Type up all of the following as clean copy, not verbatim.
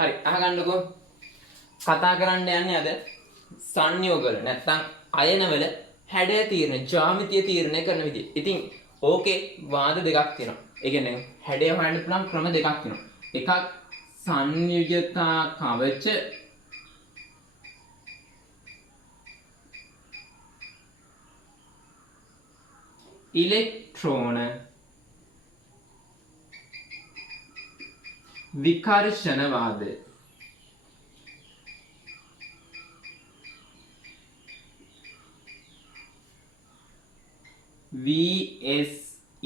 හරි අහගන්නකෝ කතා කරන්න යන්නේ අද සංයෝග වල නැත්නම් අයන වල හැඩය තීරණය ජ්‍යාමිතිය තීරණය කරන විදිහ. ඉතින් ඕකේ වාද දෙකක් තියෙනවා. ඒ කියන්නේ හැඩය හොයන්න පුළුවන් ක්‍රම දෙකක් තියෙනවා. එකක් සංයුජතා කවච ඉලෙක්ට්‍රෝන විකර්ෂණවාදය.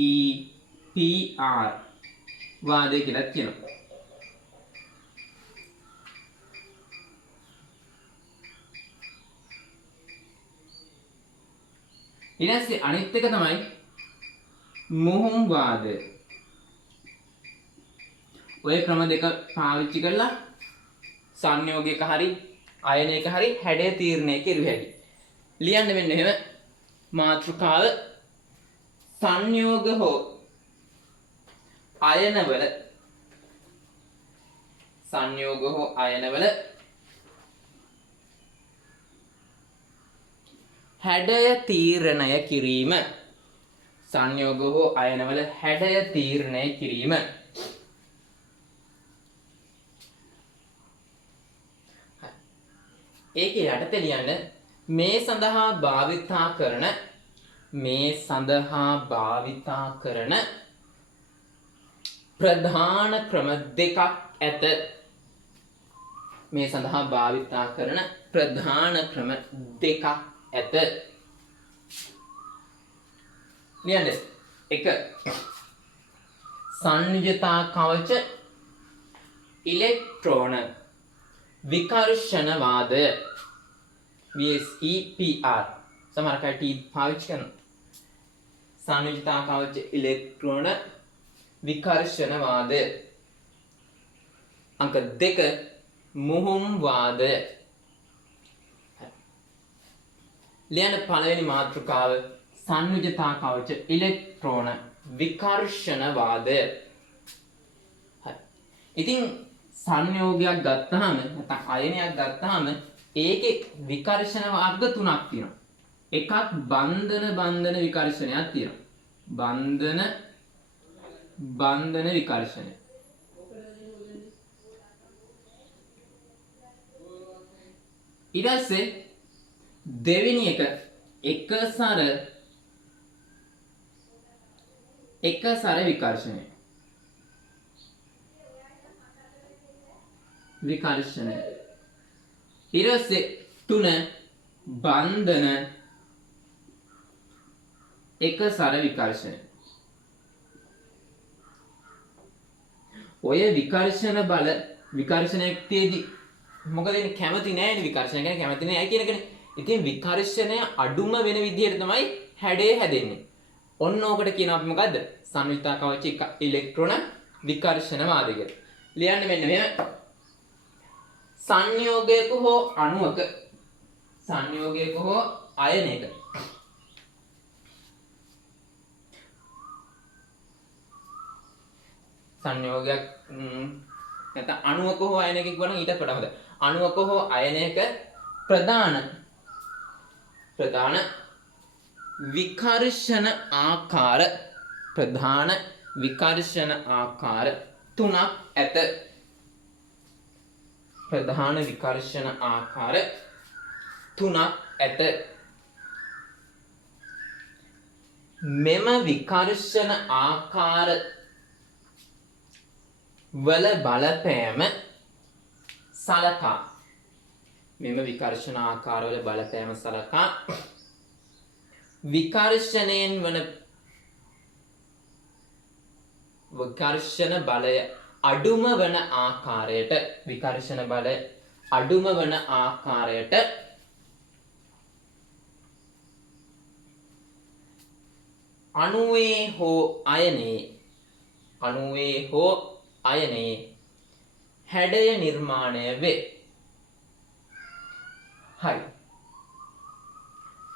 VSEPR වාදය කියලා කියනවා. ඊළඟට අනිත් එක තමයි මොහොම් වාදය. ඔය ක්‍රම දෙක පාවිච්චි කරලා සංයෝගයක හරි අයනයක හරි හැඩය තීරණය කෙරුව හැකි. ලියන්න මෙන්න එහෙම මාතෘකාව සංයෝග හෝ අයනවල හැඩය තීරණය කිරීම. සංයෝග හෝ අයනවල හැඩය තීරණය කිරීම. ඒකේ යටතේ ලියන්න මේ සඳහා භාවිතා කරන ප්‍රධාන ක්‍රම දෙකක් ඇත. මේ සඳහා භාවිතා කරන ප්‍රධාන ක්‍රම දෙකක් ඇත. ලියන්න. 1 සංයුජතා කවච ඉලෙක්ට්‍රෝන විකර්ෂණවාදය VSEPR. සමහර කටි පාවිච්චි කරනවා. සංයුජතා කවච ඉලෙක්ට්‍රෝන විකර්ෂණවාදය. අංක 2 මොහොම් වාදය. ලියන්න පළවෙනි මාතෘකාව සංයුජතා කවච ඉලෙක්ට්‍රෝන විකර්ෂණවාදය. හරි. ඉතින් සංයෝගයක් ගත්තාම නැත්නම් අයනයක් ගත්තාම ඒකේ විකර්ෂණ වර්ග තුනක් තියෙනවා. එකක් බන්ධන විකර්ෂණයක් තියෙනවා. බන්ධන විකර්ෂණය. ඊට පස්සේ දෙවෙනි එක එකසර විකර්ෂණය. ඊට පස්සේ 3 බන්ධන එකසර විකර්ෂණය. ඔය විකර්ෂණයේදී මොකද ඉන්නේ කැමති නැහැ නේ විකර්ෂණය ගැන කැමති නැහැ කියන එකනේ. ඉතින් විකර්ෂණය අඩුම වෙන විදිහට තමයි හැඩය හැදෙන්නේ. ඔන්න ඕකට කියනවා අපි මොකද්ද? සංයුජතා කවච ඉලෙක්ට්‍රෝන විකර්ෂණවාදය කියලා. ලියන්න මෙන්න මෙහෙම. සංයෝගයක හෝ අණුවක අයනයක සංයෝගයක් නැත්නම් අණුවක හෝ අයනයක කියවනම් ඊටත් වඩා හොඳයි. අණුවක හෝ අයනයක ප්‍රධාන විකර්ෂණ ආකාර තුනක් ඇත. ප්‍රධාන විකර්ෂණ ආකාර තුනක් ඇත. මෙම විකර්ෂණ ආකාර වල බලපෑම සලකා විකර්ෂණ බලය අඩුම වන ආකාරයට අණුවේ හෝ අයනයේ හැඩය නිර්මාණය වේ. හරි.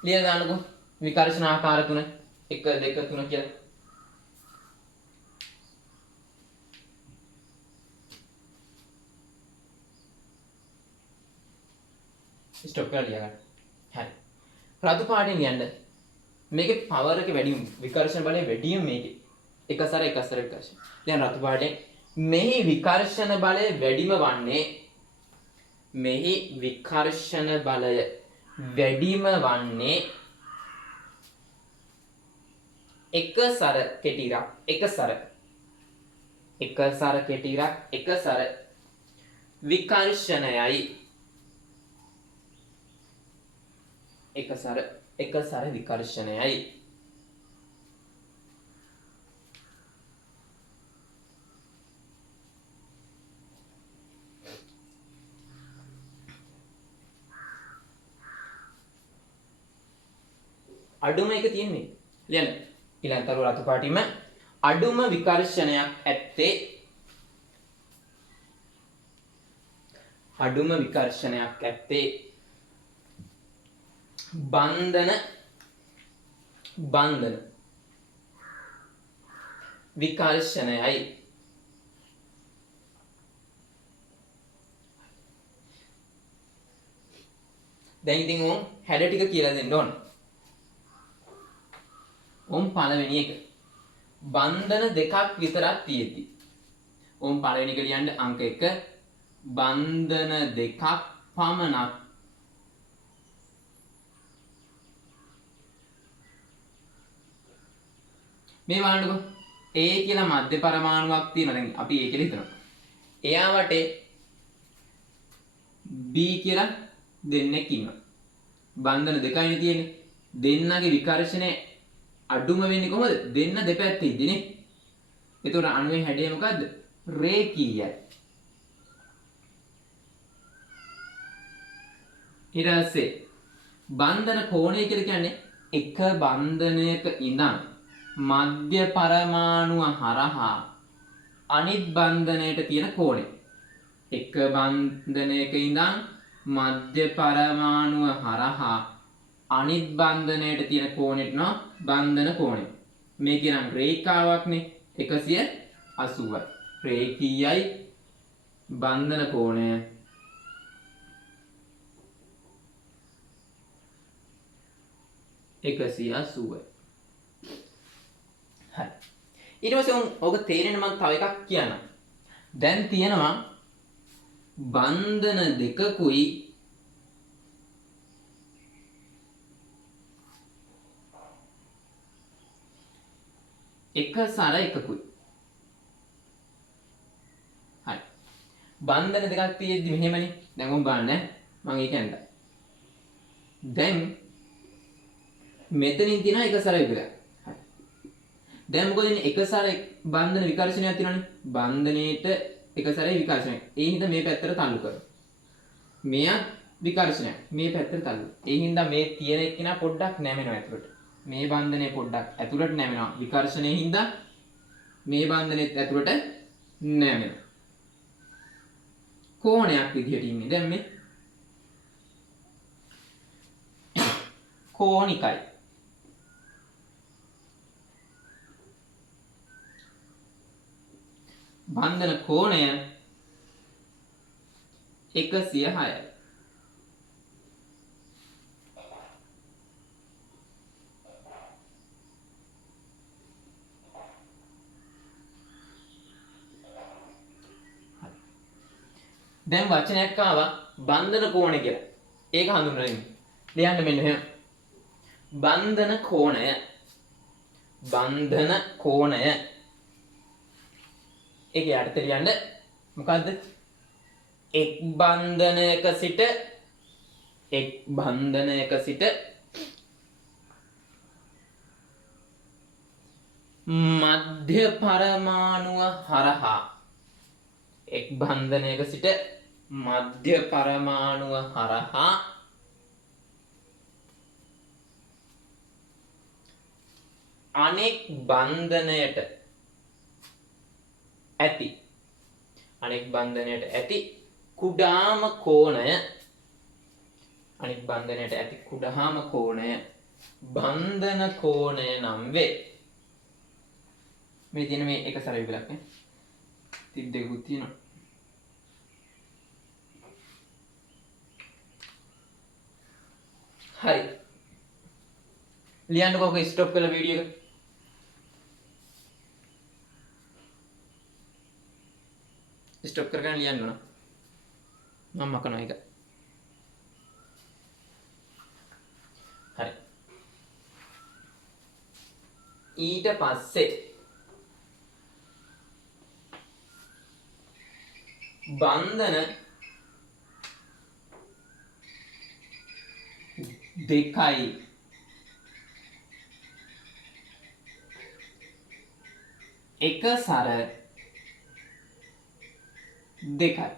ලියලා දාන්නකෝ විකර්ෂණ ආකාර තුන 1 2 3 කියලා. ස්ටොප් කරලා ලියා ගන්න. හරි. රතු පාටින් ලියන්න. මේකේ පවර් එක වැඩි විකර්ෂණ බලය වැඩිම මේකේ. එක සැර විකර්ෂණ. දැන් රතු පාටින් මෙහි විකර්ෂණ බලය වැඩිම වන්නේ මෙහි විකර්ෂණ බලය වැඩිම වන්නේ එක සැර කෙටිරක් එක සැර කෙටිරක් එක සැර විකර්ෂණයයි එක සැර විකර්ෂණයයි අඩුම එක තියෙන්නේ ලියන්න ඊළඟ රතු පාටින්ම අඩුම විකර්ෂණයක් ඇත්තේ බන්ධන විකර්ෂණයයි. දැන් ඉතින් ඕම් හැඩ ටික කියලා දෙන්න ඕන. ඕම් පළවෙනි එක බන්ධන දෙකක් විතරක් තියෙද්දි ඕම් පළවෙනි එක ලියන්න අංක 1 බන්ධන දෙකක් පමණක් මේ බලන්නකො A කියලා මධ්‍ය පරමාණුවක් තියෙනවා. දැන් අපි A කියලා හිතනවා. එයා වටේ B කියලා දෙන්නෙක් ඉන්නවා. බන්ධන දෙකයිනේ තියෙන්නේ. දෙන්නගේ විකර්ෂණය අඩුම වෙන්නේ කොහොමද? දෙන්න දෙපැත්තේ ඉදීනේ. ඒතකොට අණුවේ හැඩය මොකද්ද? රේඛීයයි. ඊට පස්සේ බන්ධන කෝණය කියලා කියන්නේ එක බන්ධනයක ඉඳන් මධ්‍ය පරමාණුව හරහා අනිත් බන්ධනයට තියෙන කෝණය. එක බන්ධනයක ඉඳන් මධ්‍ය පරමාණුව හරහා අනිත් බන්ධනයට තියෙන කෝණයට නෝ බන්ධන කෝණය. මේක නම් රේඛාවක්නේ 180යි. රේඛීයයි බන්ධන කෝණය 180යි. හරි. ඊට පස්සේ ඔක තේරෙන්න මම තව එකක් කියන්නම්. දැන් තියෙනවා බන්ධන දෙකකුයි එක සැර එකකුයි. හරි. බන්ධන දෙකක් තියෙද්දි මෙහෙමනේ. දැන් උන් බලන්න මම ඒක ඇඳලා. දැන් මෙතනින් තියෙනවා එක සැර විතරයි. හරි. දැන් මොකද ඉන්නේ එක සැර බන්ධන විකර්ෂණයක් තියෙනවනේ. බන්ධනයේට එක සැරේ විකර්ෂණයක්. ඒ හින්දා මේ පැත්තට තල්ලු කරනවා. මෙයා විකර්ෂණයක්. මේ පැත්තට තල්ලු. ඒ හින්දා මේ තියෙන එක්කිනා පොඩ්ඩක් නැමෙනවා ඇතුළට. මේ බන්ධනය පොඩ්ඩක් ඇතුළට නැමෙනවා. විකර්ෂණයේ හින්දා මේ බන්ධනෙත් ඇතුළට නැමෙනවා. කෝණයක් විදිහට ඉන්නේ. දැන් මේ කෝණිකයි. බන්ධන කෝණය 106යි. දැන් වචනයක් ආවා බන්ධන කෝණය කියලා. ඒක හඳුන්වන්න. ලියන්න මෙන්න මෙහෙම. බන්ධන කෝණය ඒක යටතේ ලියන්න මොකද්ද? එක් බන්ධනයක සිට මධ්‍ය පරමාණුව හරහා එක් බන්ධනයක සිට මධ්‍ය පරමාණුව හරහා අනෙක් බන්ධනයට ඇති කුඩාම කෝණය බන්ධන කෝණය නම් වේ. මේ තියෙන මේ එක සැර විතරක් නේ. 32කුත් තියෙනවා. හරි. ලියන්නකෝ ඔක ස්ටොප් කරලා වීඩියෝ එක. ස්ටොප් කරගෙන ලියන්න ඕන. මම මකනවා ඒක. හරි. ඊට පස්සේ බන්ධන දෙකයි එක සර දෙකයි.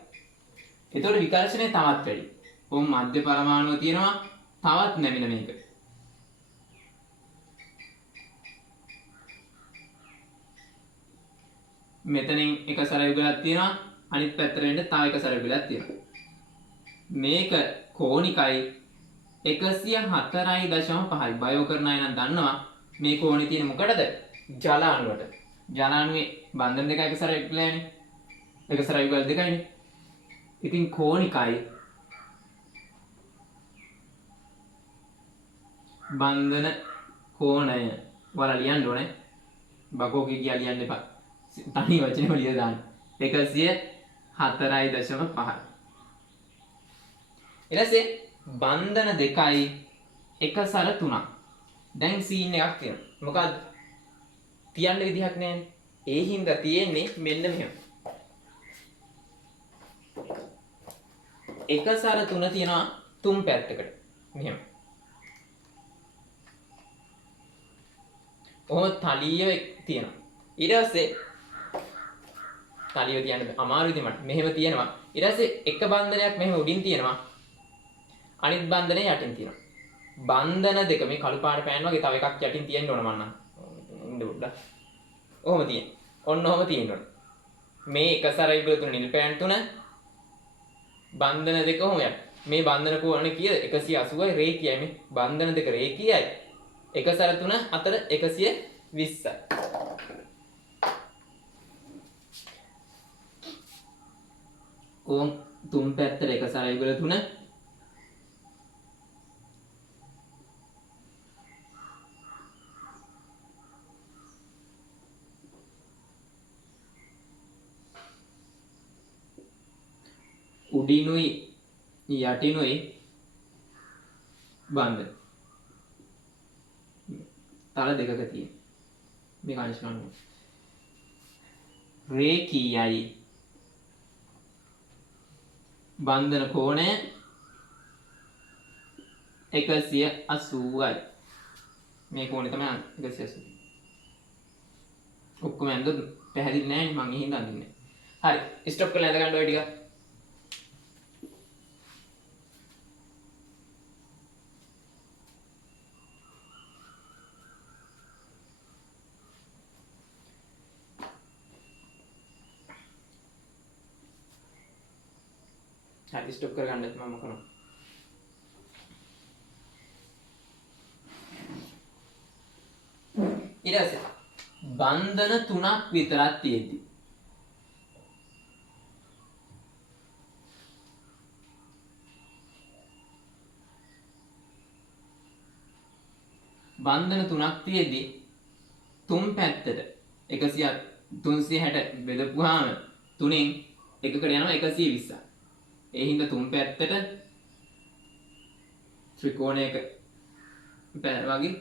එතකොට විකර්ෂණය තවත් වැඩි. කොහොම මධ්‍ය පරමාණුව තියෙනවා තවත් නැමින මේක. මෙතනින් එක සර යුගලක් තියෙනවා අනිත් පැත්තට එන්න තව එක සර යුගලක් තියෙනවා. මේක කෝණිකයි 104.5යි. බයෝ කරන අය නම් දන්නවා මේ කෝණේ තියෙන මොකටද? ජල අණුවට. ජල අණුවේ බන්ධන දෙක එක සර යුගලයනේ. එක සර යුගල දෙකයිනේ. ඉතින් කෝණිකයි බන්ධන කෝණය වල ලියන්න ඕනේ. බකෝ කිය ලියන්න එපා. තනි වචනේ ලියලා දාන්න. 104.5. ඊට පස්සේ බන්ධන දෙකයි එක සර 3ක්. දැන් සීන් එකක් තියෙනවා. මොකද්ද? තියන්න විදිහක් නැහැනේ. ඒ හින්දා තියෙන්නේ මෙන්න මෙහෙම. එක සර 3 තියෙනවා තුන් පැත්තකට. මෙහෙම. ඔහොම තලිය තියෙනවා. ඊට පස්සේ තලිය තියන්න අමාරුයි මට. මෙහෙම තියෙනවා. ඊට පස්සේ එක බන්ධනයක් මෙහෙම උඩින් තියෙනවා. අනිත් බන්ධනේ යටින් තියෙනවා. බන්ධන දෙක මේ කළු පාට පෑන් වගේ තව එකක් යටින් තියෙන්න ඕන මන්නම්. ඉන්න පොඩ්ඩක්. ඔහොම තියෙන. ඔන්න ඔහොම තියෙන්න ඕන. මේ එක සර යුගල තුන නිල් පෑන් තුන බන්ධන දෙක ඔහොම යට. මේ බන්ධන කෝණය කීයද? 180යි රේඛීයයි. මේ බන්ධන දෙක රේඛීයයි. එක සර 3 අතර 120යි. ඕම් තුන් පැත්තට එක සර යුගල 3 උඩිනුයි යටිනුයි බන්ධන තල දෙකක තියෙන මේ කනිෂ්ක අණුව රේඛීයයි. බන්ධන කෝණය 180යි. මේ කෝණය තමයි 180. ඔක්කොම ඇඳ පැහැදිලි නැහැ නේ මං එහෙනම් අඳින්නේ. හරි ස්ටොප් කරලා ඇඳ ගන්න ඔය ටික. හරි ස්ටොප් කරගන්න මම කරනවා. ඊට පස්සේ බන්ධන 3ක් විතරක් තියෙද්දි බන්ධන 3ක් තියෙද්දි තුන් පැත්තට 360 බෙදපුවාම තුනෙන් එකකට යනවා 120ක්. ඒ හින්දා තුන් පැත්තට ත්‍රිකෝණයක වගේ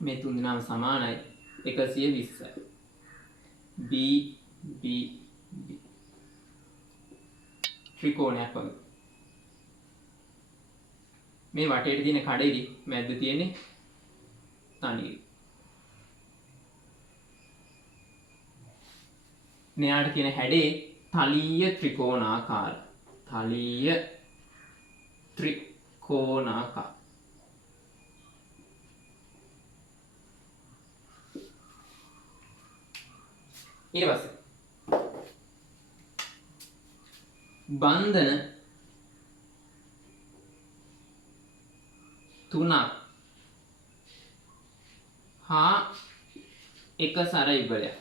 මේ තුන් දෙනාම සමානයි 120යි. B B B ත්‍රිකෝණයක් වගේ. මේ වටේට තියෙන කඩේදී මැද්ද තියෙන්නේ තනිය. මෙයාට කියන හැඩේ තලීය ත්‍රිකෝණාකාර. තලීය ත්‍රිකෝණාකාර. ඊට පස්සේ බන්ධන 3ක් හා එක සර යුගලයක්.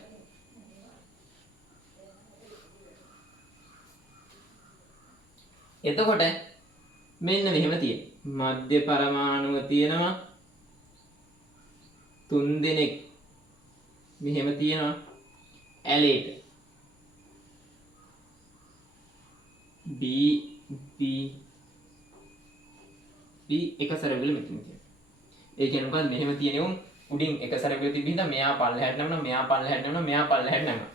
එතකොට මෙන්න මෙහෙම තියෙන. මධ්‍ය පරමාණුව තියෙනවා 3 දෙනෙක්. මෙහෙම තියෙනවා ඇලේට. B B B එක සැරවල මෙතන තියෙනවා. ඒ කියන්නේ මොකද්ද මෙහෙම තියෙන උන් උඩින් එක සැරවල තිබින්ද මෙයා පල්ලෙහාට නැමනවා මෙයා පල්ලෙහාට නැමනවා මෙයා පල්ලෙහාට නැමනවා.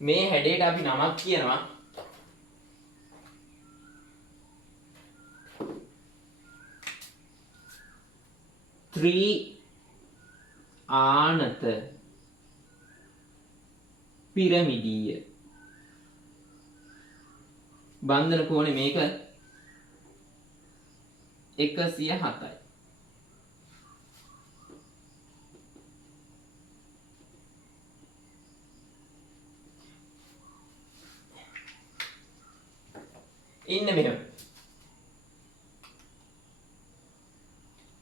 මේ හැඩයට අපි නමක් කියනවා ආනත පිරමිඩීය. බන්ධන කෝණය මේක 107යි. ඉන්න මෙහෙම.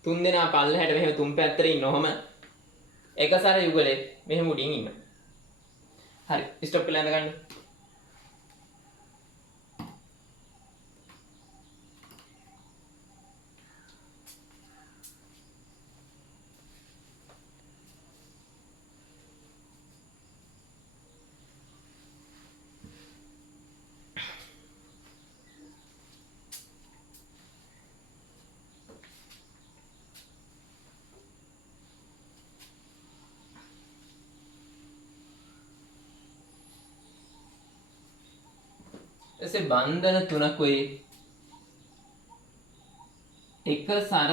තුන් දෙනා පල්ලෙහාට මෙහෙම තුන් පැත්තට ඉන්නවම එක සැර යුගලේ මෙහෙම උඩින් ඉන්න. හරි ස්ටොප් කරලා ඉඳ ගන්න. ऐसे बंधन තුනක් ඔය එක සර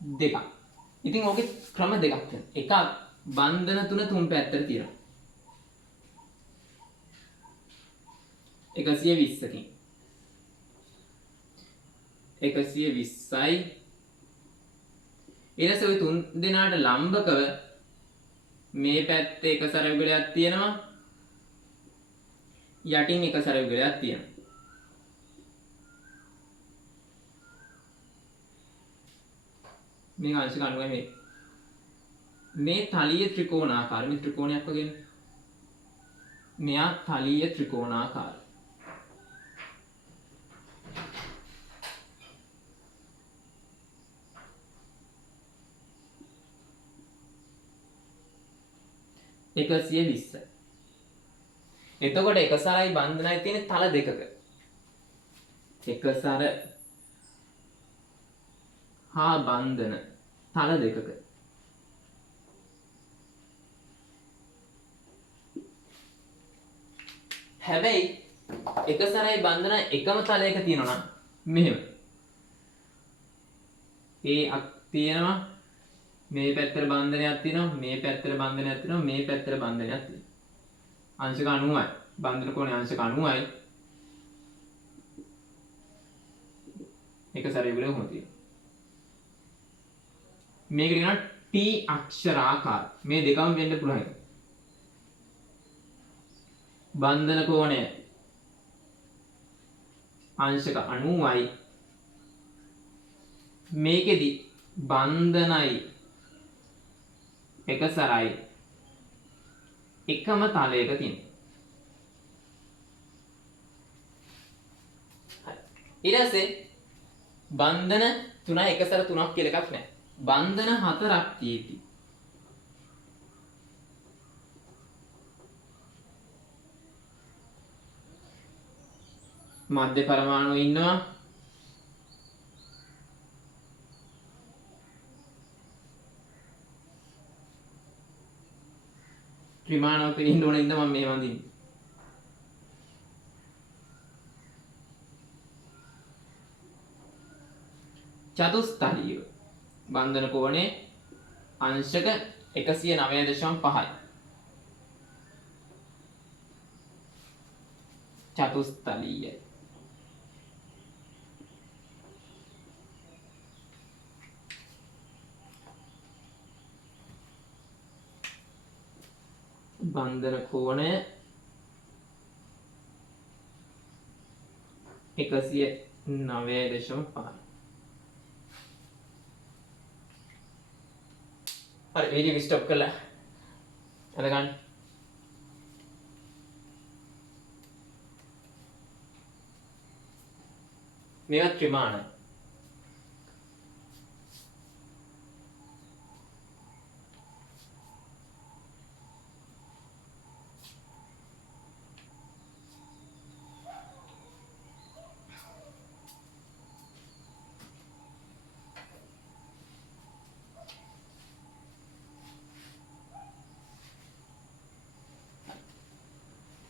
දෙකක්. ඉතින් ඕකේ ක්‍රම දෙකක් තියෙනවා. එකක් බන්ධන තුන තුන් පැත්තට තියෙනවා. 120කින් 120යි ඊට පස්සේ ওই තුන් දෙනාට ලම්බකව මේ පැත්තේ එක සර යුගලයක් තියෙනවා යටින් එක සර යුගලයක් තියෙනවා. මේ අංශක අණුවයි මේ තලීය ත්‍රිකෝණාකාර මේ ත්‍රිකෝණයක් වගේ මෙයා තලීය ත්‍රිකෝණාකාර. එකසිය 20. එතකොට එක සරයි බන්ධනයි තියෙන තල දෙකක. එක සර හා බන්ධන තල දෙකක. හැබැයි එක සරයි බන්ධන එකම තලයක තියෙනවා නම් මෙහෙම. ඒ අක් තියෙනවා මේ පැත්තට බන්ධනයක් තියෙනවා මේ පැත්තට බන්ධනයක් තියෙනවා මේ පැත්තට බන්ධනයක් තියෙනවා. අංශක 90යි. බන්ධන කෝණය අංශක 90යි. එක සැරේ වල කොහොමද තියෙන්නේ? මේක කියනවා T අක්ෂරාකාර. මේ දෙකම වෙන්න පුළුවන්. බන්ධන කෝණය අංශක 90යි. මේකෙදි බන්ධනයි එක සරයි එකම තලයක තියෙනවා. ඊට පස්සේ බන්ධන 3 එක සැර 3ක් කියලා එකක් නැහැ. බන්ධන 4ක් තියෙති. මධ්‍ය පරමාණු ඉන්නවා. ත්‍රිමාණවක ඉන්න ඕන ඉඳ මම මේ වඳින්නේ. චතුස්තලීය බන්ධන කෝණේ අංශක 109.5යි. චතුස්තලීයයි. බන්ධන කෝණය 109.5. හරි වීඩියෝ ස්ටොප් කරලා අද ගන්න. මේවා ත්‍රිමාණයි.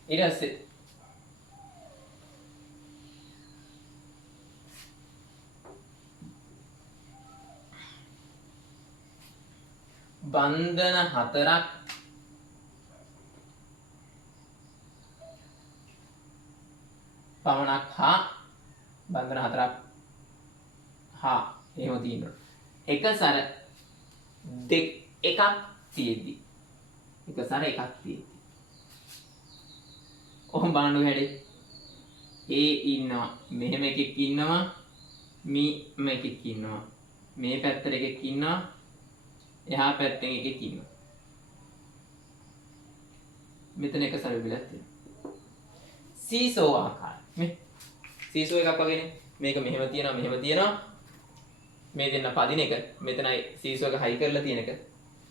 ඊට පස්සේ බන්ධන 4ක් පමණක් හා බන්ධන 4ක් හා එහෙම තියෙනවා. එක සැර එකක් තියෙද්දි එක සැර එකක් තියෙද්දි ඔහොම බලන්න හැඩේ ඒ ඉන්නවා මෙහෙම එකෙක් ඉන්නවා මේ එකෙක් ඉන්නවා මේ පැත්තට එකෙක් ඉන්නවා එහා පැත්තෙන් එකෙක් ඉන්නවා මෙතන එක සැර විලක් තියෙනවා සීසෝ ආකාරය මේ සීසෝ එකක් වගේනේ මේක මෙහෙම තියෙනවා මේ දෙන්න පදින එක මෙතනයි සීසෝ එක හයි කරලා තියෙන එක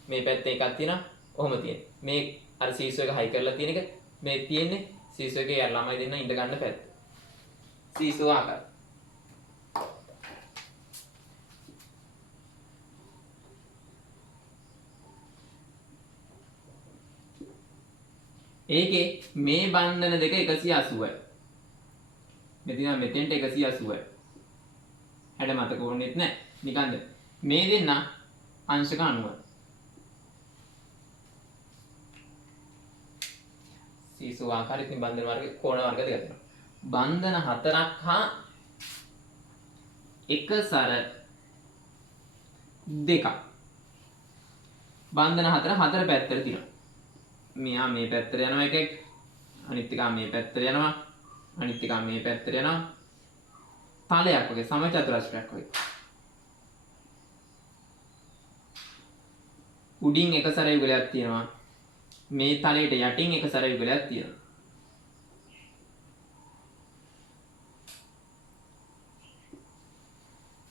මේ පැත්තේ එකක් තියෙනවා ඔහොම තියෙන මේ අර සීසෝ එක හයි කරලා තියෙන එක මේ තියෙන්නේ සීසෝ එකේ යාර ළමයි දෙන්න ඉඳ ගන්න පැත්ත සීසෝ ආකාරය ඒකේ මේ බන්ධන දෙක 180යි මෙතන මෙතෙන්ට 180යි හැඩ මතක වුණෙත් නැහැ නිකන්ද මේ දෙන්න අංශක 90 සීසෝ ආකාරයෙන් බන්ධන වර්ග කෝණ වර්ග දෙකක් තියෙනවා බන්ධන 4ක් හා එක සැර දෙකක් බන්ධන 4 හතර පැත්තට තියෙනවා මෙයා මේ පැත්තට යනවා එකෙක් අනිත් එක මේ පැත්තට යනවා අනිත් එක මේ පැත්තට යනවා තලයක් වගේ සම චතුරස්‍රයක් වගේ උඩින් එක සැර යුගලයක් තියෙනවා මේ තලයට යටින් එක සැර යුගලයක් තියෙනවා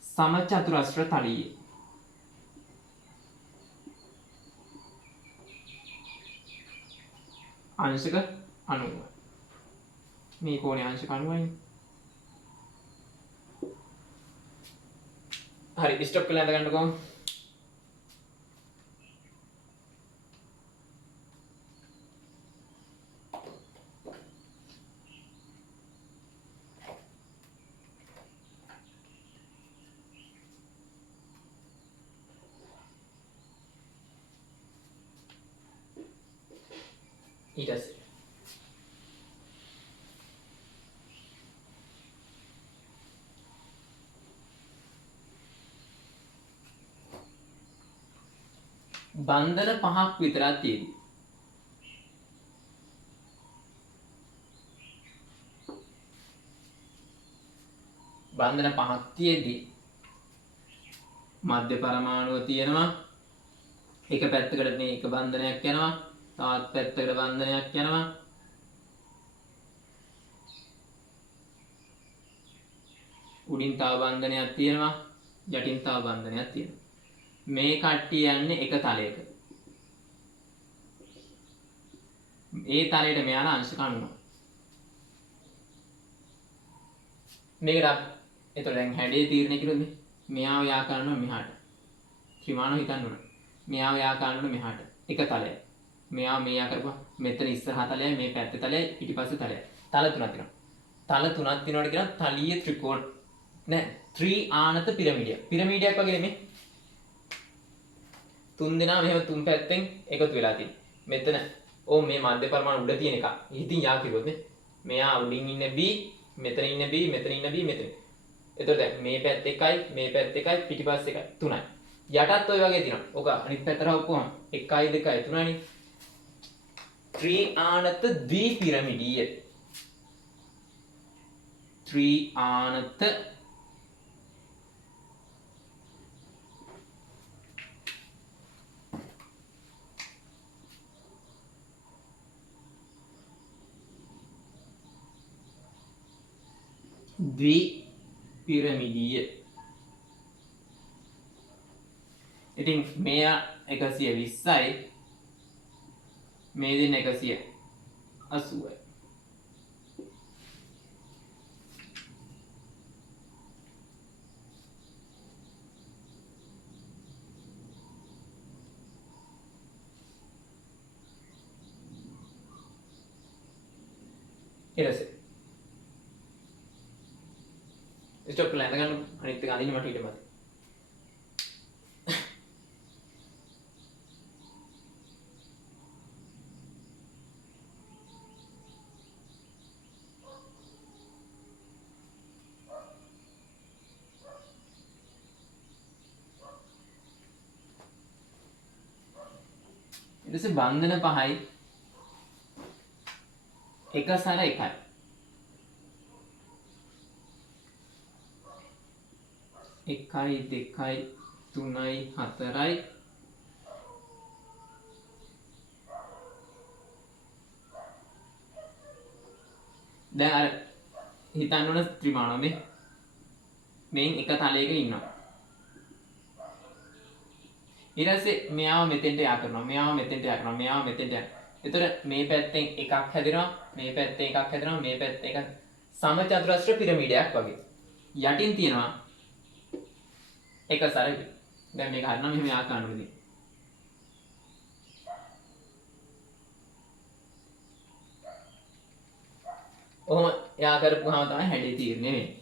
සම චතුරස්‍ර තලයේ අංශක 90 මේ කෝණේ අංශක 90යි හරි ස්ටොප් කරලා ඉඳ ගන්නකෝ ඊට පස්සේ බන්ධන 5ක් විතරක් තියෙදි බන්ධන 5ක් තියෙදි මධ්‍ය පරමාණුව තියෙනවා එක පැත්තකට මේ එක බන්ධනයක් යනවා තවත් පැත්තකට බන්ධනයක් යනවා උඩින් තව බන්ධනයක් තියෙනවා යටින් තව බන්ධනයක් තියෙනවා මේ කට්ටිය යන්නේ එක තලයක ඒ තලයට මෙයාලා අංශ කන්නවා මේකට එතකොට දැන් හැඩේ තීරණය කිරුවනේ මෙයාව යා කරනවා මෙහාට ත්‍රිමාණව හිතන්න ඕන මෙයාව යා කරනවා මෙහාට එක තලයක් මෙයා මේ යා කරපුවා මෙතන ඉස්සරහා තලයයි මේ පැත්තේ තලයයි පිටිපස්සේ තලයයි තල තුනක් තියෙනවා තල තුනක් තියෙනවට කියන තලීය ත්‍රිකෝණ නෑ ත්‍රි ආනත පිරමීඩයක් වගේ නෙමෙයි තුන් දෙනා මෙහෙම තුන් පැත්තෙන් එකතු වෙලා තියෙනවා මෙතන ඕ මේ මධ්‍ය පරමාණු උඩ තියෙන එක ඉතින් යා කිව්වොත් නේ මෙයා උඩින් ඉන්න B මෙතන ඉන්න B මෙතන ඉන්න B මෙතන එතකොට දැන් මේ පැත්ත එකයි මේ පැත්ත එකයි පිටිපස්ස එකයි තුනයි යටත් ඔය වගේ තියෙනවා ඔක අනිත් පැත්තට හොක්කොම 1 2 3 නේ ත්‍රි ආනත ද්විපිරමිඩීය ත්‍රි ආනත ද්විපිරමිඩීය පිරමිඩීය. ඉතින් මෙයා 120යි මේ දෙන්න 180යි. ඊට පස්සේ ස්ටොප් කරලා ඉඳ ගන්න අනිත් එක අදින්න මට ඊට මත. ඊට පස්සේ බන්ධන 5යි එක සැර 1යි. එකයි දෙකයි තුනයි හතරයි දැන් අර හිතන්න ඕන ත්‍රිමාණය මේන් එක තලයක ඉන්නවා. ඊට පස්සේ මෙයාව මෙතෙන්ට යා කරනවා, මෙයාව මෙතෙන්ට යා කරනවා, මෙයාව මෙතෙන්ට යා. එතකොට මේ පැත්තෙන් එකක් හැදෙනවා, මේ පැත්තෙන් එකක් හැදෙනවා, මේ පැත්තෙන් එකක්. සමචතුරස්‍ර පිරමීඩයක් වගේ. යටින් තියෙනවා එක සැරේ. දැන් මේක හරිනම් මෙහෙම යා කරන්න ඕනේ. ඔහොම යා කරපුවාම තමයි හැඩේ තීරණය වෙන්නේ.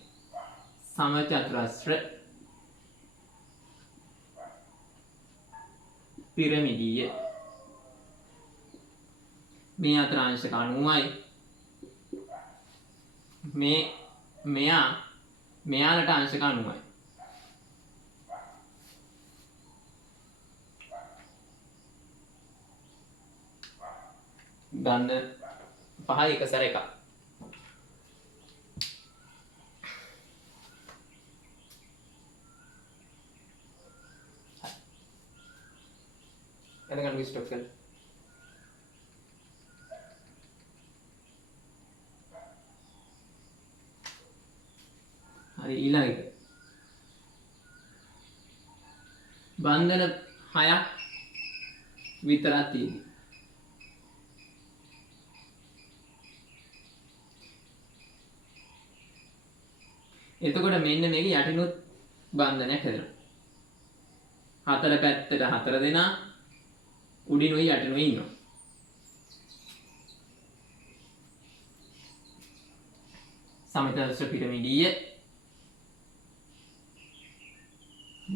සමචතුරස්‍ර පිරමිඩීය. මේ අතර අංශක 90යි. මෙයාලට අංශක 90යි. බන්ධන 5යි එක සැර එකක්. එතන ගන්න ස්ටොප් කරලා. හරි ඊළඟ එක. බන්ධන 6ක් විතරක් තියෙනවා. එතකොට මෙන්න මේක යටිනුත් බන්ධනයක් හැදෙනවා. හතර පැත්තට හතර දෙනා උඩිනුයි යටිනුයි ඉන්නවා. සමචතුරස්‍ර පිරමිඩීය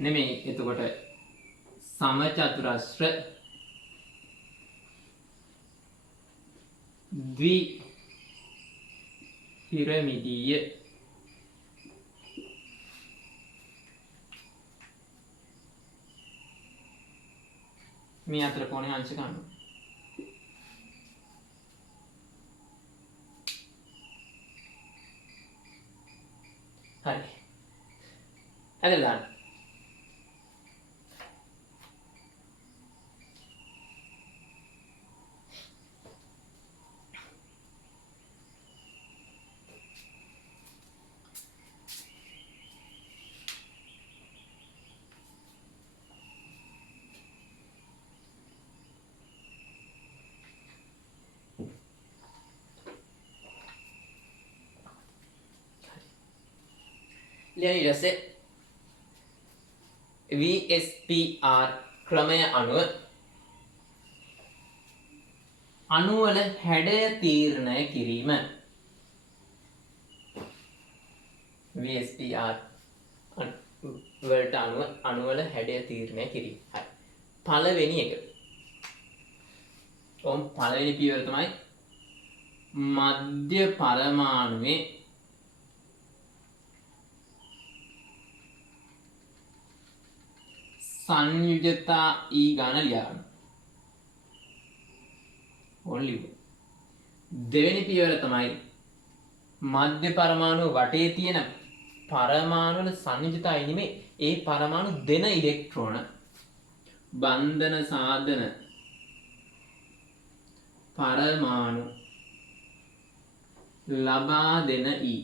නෙමෙයි. එතකොට සමචතුරස්‍ර ද්වි පිරමිඩීය. මේ අතර කොනේ අංශ ගන්න. හරි. ඇදලා දාන්න. ඊට පස්සේ VSPR ක්‍රමය අනුව අණුවල හැඩය තීරණය කිරීම. VSPR වලට අනුව අණුවල හැඩය තීරණය කිරීම. හරි. පළවෙනි එක. පළවෙනි පියවර තමයි මධ්‍ය පරමාණුවේ සංයුජතා E ගාන ලියන්න. ඕන දෙවෙනි පියවර තමයි මධ්‍ය පරමාණු වටේ තියෙන පරමාණු වල සංයුජතා නෙමෙයි, ඒ පරමාණු දෙන ඉලෙක්ට්‍රෝන බන්ධන සාධන පරමාණු ලබා දෙන E.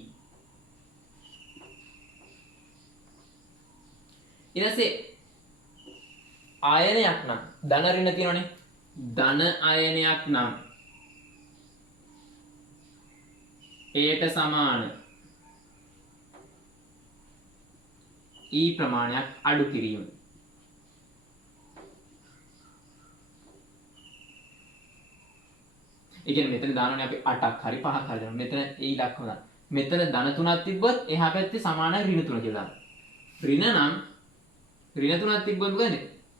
ඊට පස්සේ ආයනයක් නම් ධන ඍණ තියෙනවනේ. ධන ආයනයක් නම් ඒට සමාන E ප්‍රමාණයක් අඩු කිරීම. ඒ කියන්නේ මෙතන දානවනේ අපි 8ක් හරි 5ක් හරි දානවා. මෙතන ඒ ඉලක්කම දාන්න. මෙතන ධන 3ක් තිබ්බොත් එහා පැත්තේ සමාන ඍණ 3 කියලා දාන්න. ඍණ නම් ඍණ 3ක් තිබ්බොත් මොකද?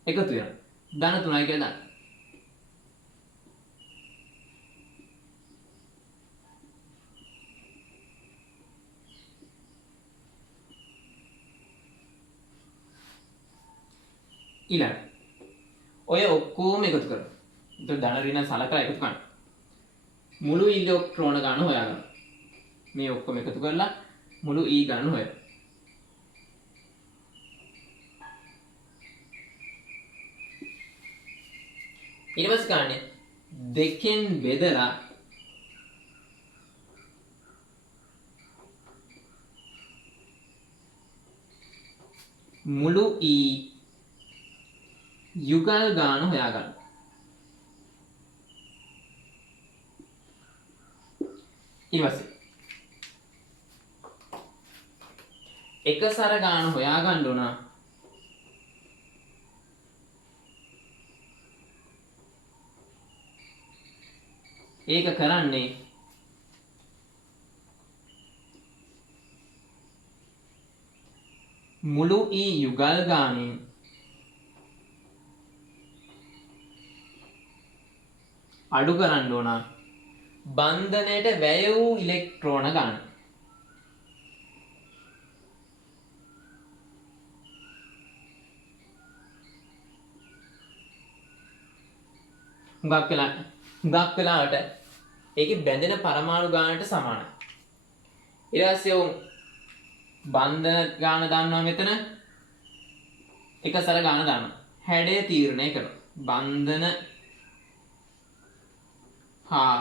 එකතු වෙනවා. ධන 3යි කියලා දාන්න. ඊළඟ ඔය ඔක්කොම එකතු කරමු. එතකොට ධන ඍණ සලකලා එකතු කරන්න. මුළු ඉලෙක්ට්‍රෝන ගන්න හොයාගන්න. මේ ඔක්කොම එකතු කරලා මුළු E ගන්න හොයන්න. ඊට පස්සේ ගන්න දෙකෙන් බෙදලා මුළු E යුගල් ගාන හොයාගන්න. ඊට පස්සේ එක සැර ගාන හොයාගන්න ඕන. ඒක කරන්නේ මුළු E යුගල් ගානෙන් අඩු කරන්න ඕන බන්ධනයට වැය වූ ඉලෙක්ට්‍රෝන ගන්න. හුඟක් වෙලාවට ඒකේ බැඳෙන පරමාණු ගානට සමානයි. ඊට පස්සේ උන් බන්ධන ගාන දාන්නවා මෙතන එක සැර ගාන දානවා. හැඩය තීරණය කරනවා. බන්ධන හා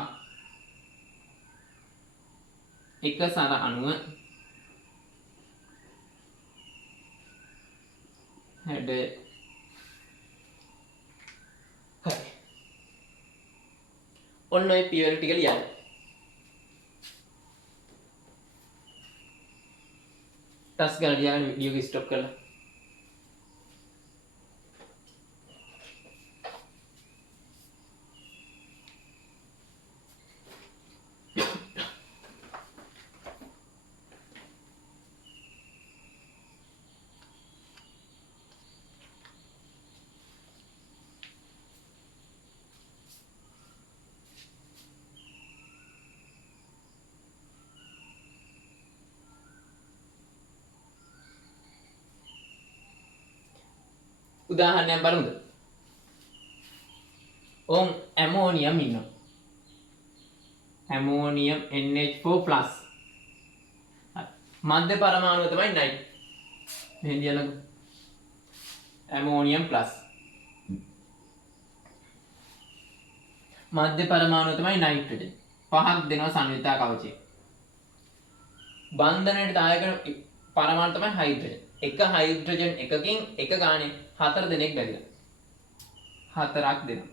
එක සැර අණුව හැඩය හරි. ඔන්න ඔය පියවර ටික ලියන්න. ටස් ගාලා ලියන්න වීඩියෝ එක ස්ටොප් කරලා. උදාහරණයක් බලමුද? ඕම් ඇමෝනියම් ඉන්නවා. Ammonium NH4+. මධ්‍ය පරමාණුව තමයි නයිට්. මෙහෙන් ලියන්නකෝ. Ammonium plus. මධ්‍ය පරමාණුව තමයි නයිට්‍රජන්. පහක් දෙනවා සංයුක්ත කවචය. බන්ධනයට දායක පරමාණු තමයි හයිඩ්‍රජන්. එක හයිඩ්‍රජන් එකකින් එක ගානේ 4 දෙනෙක් බැරිලා. 4ක් දෙනවා.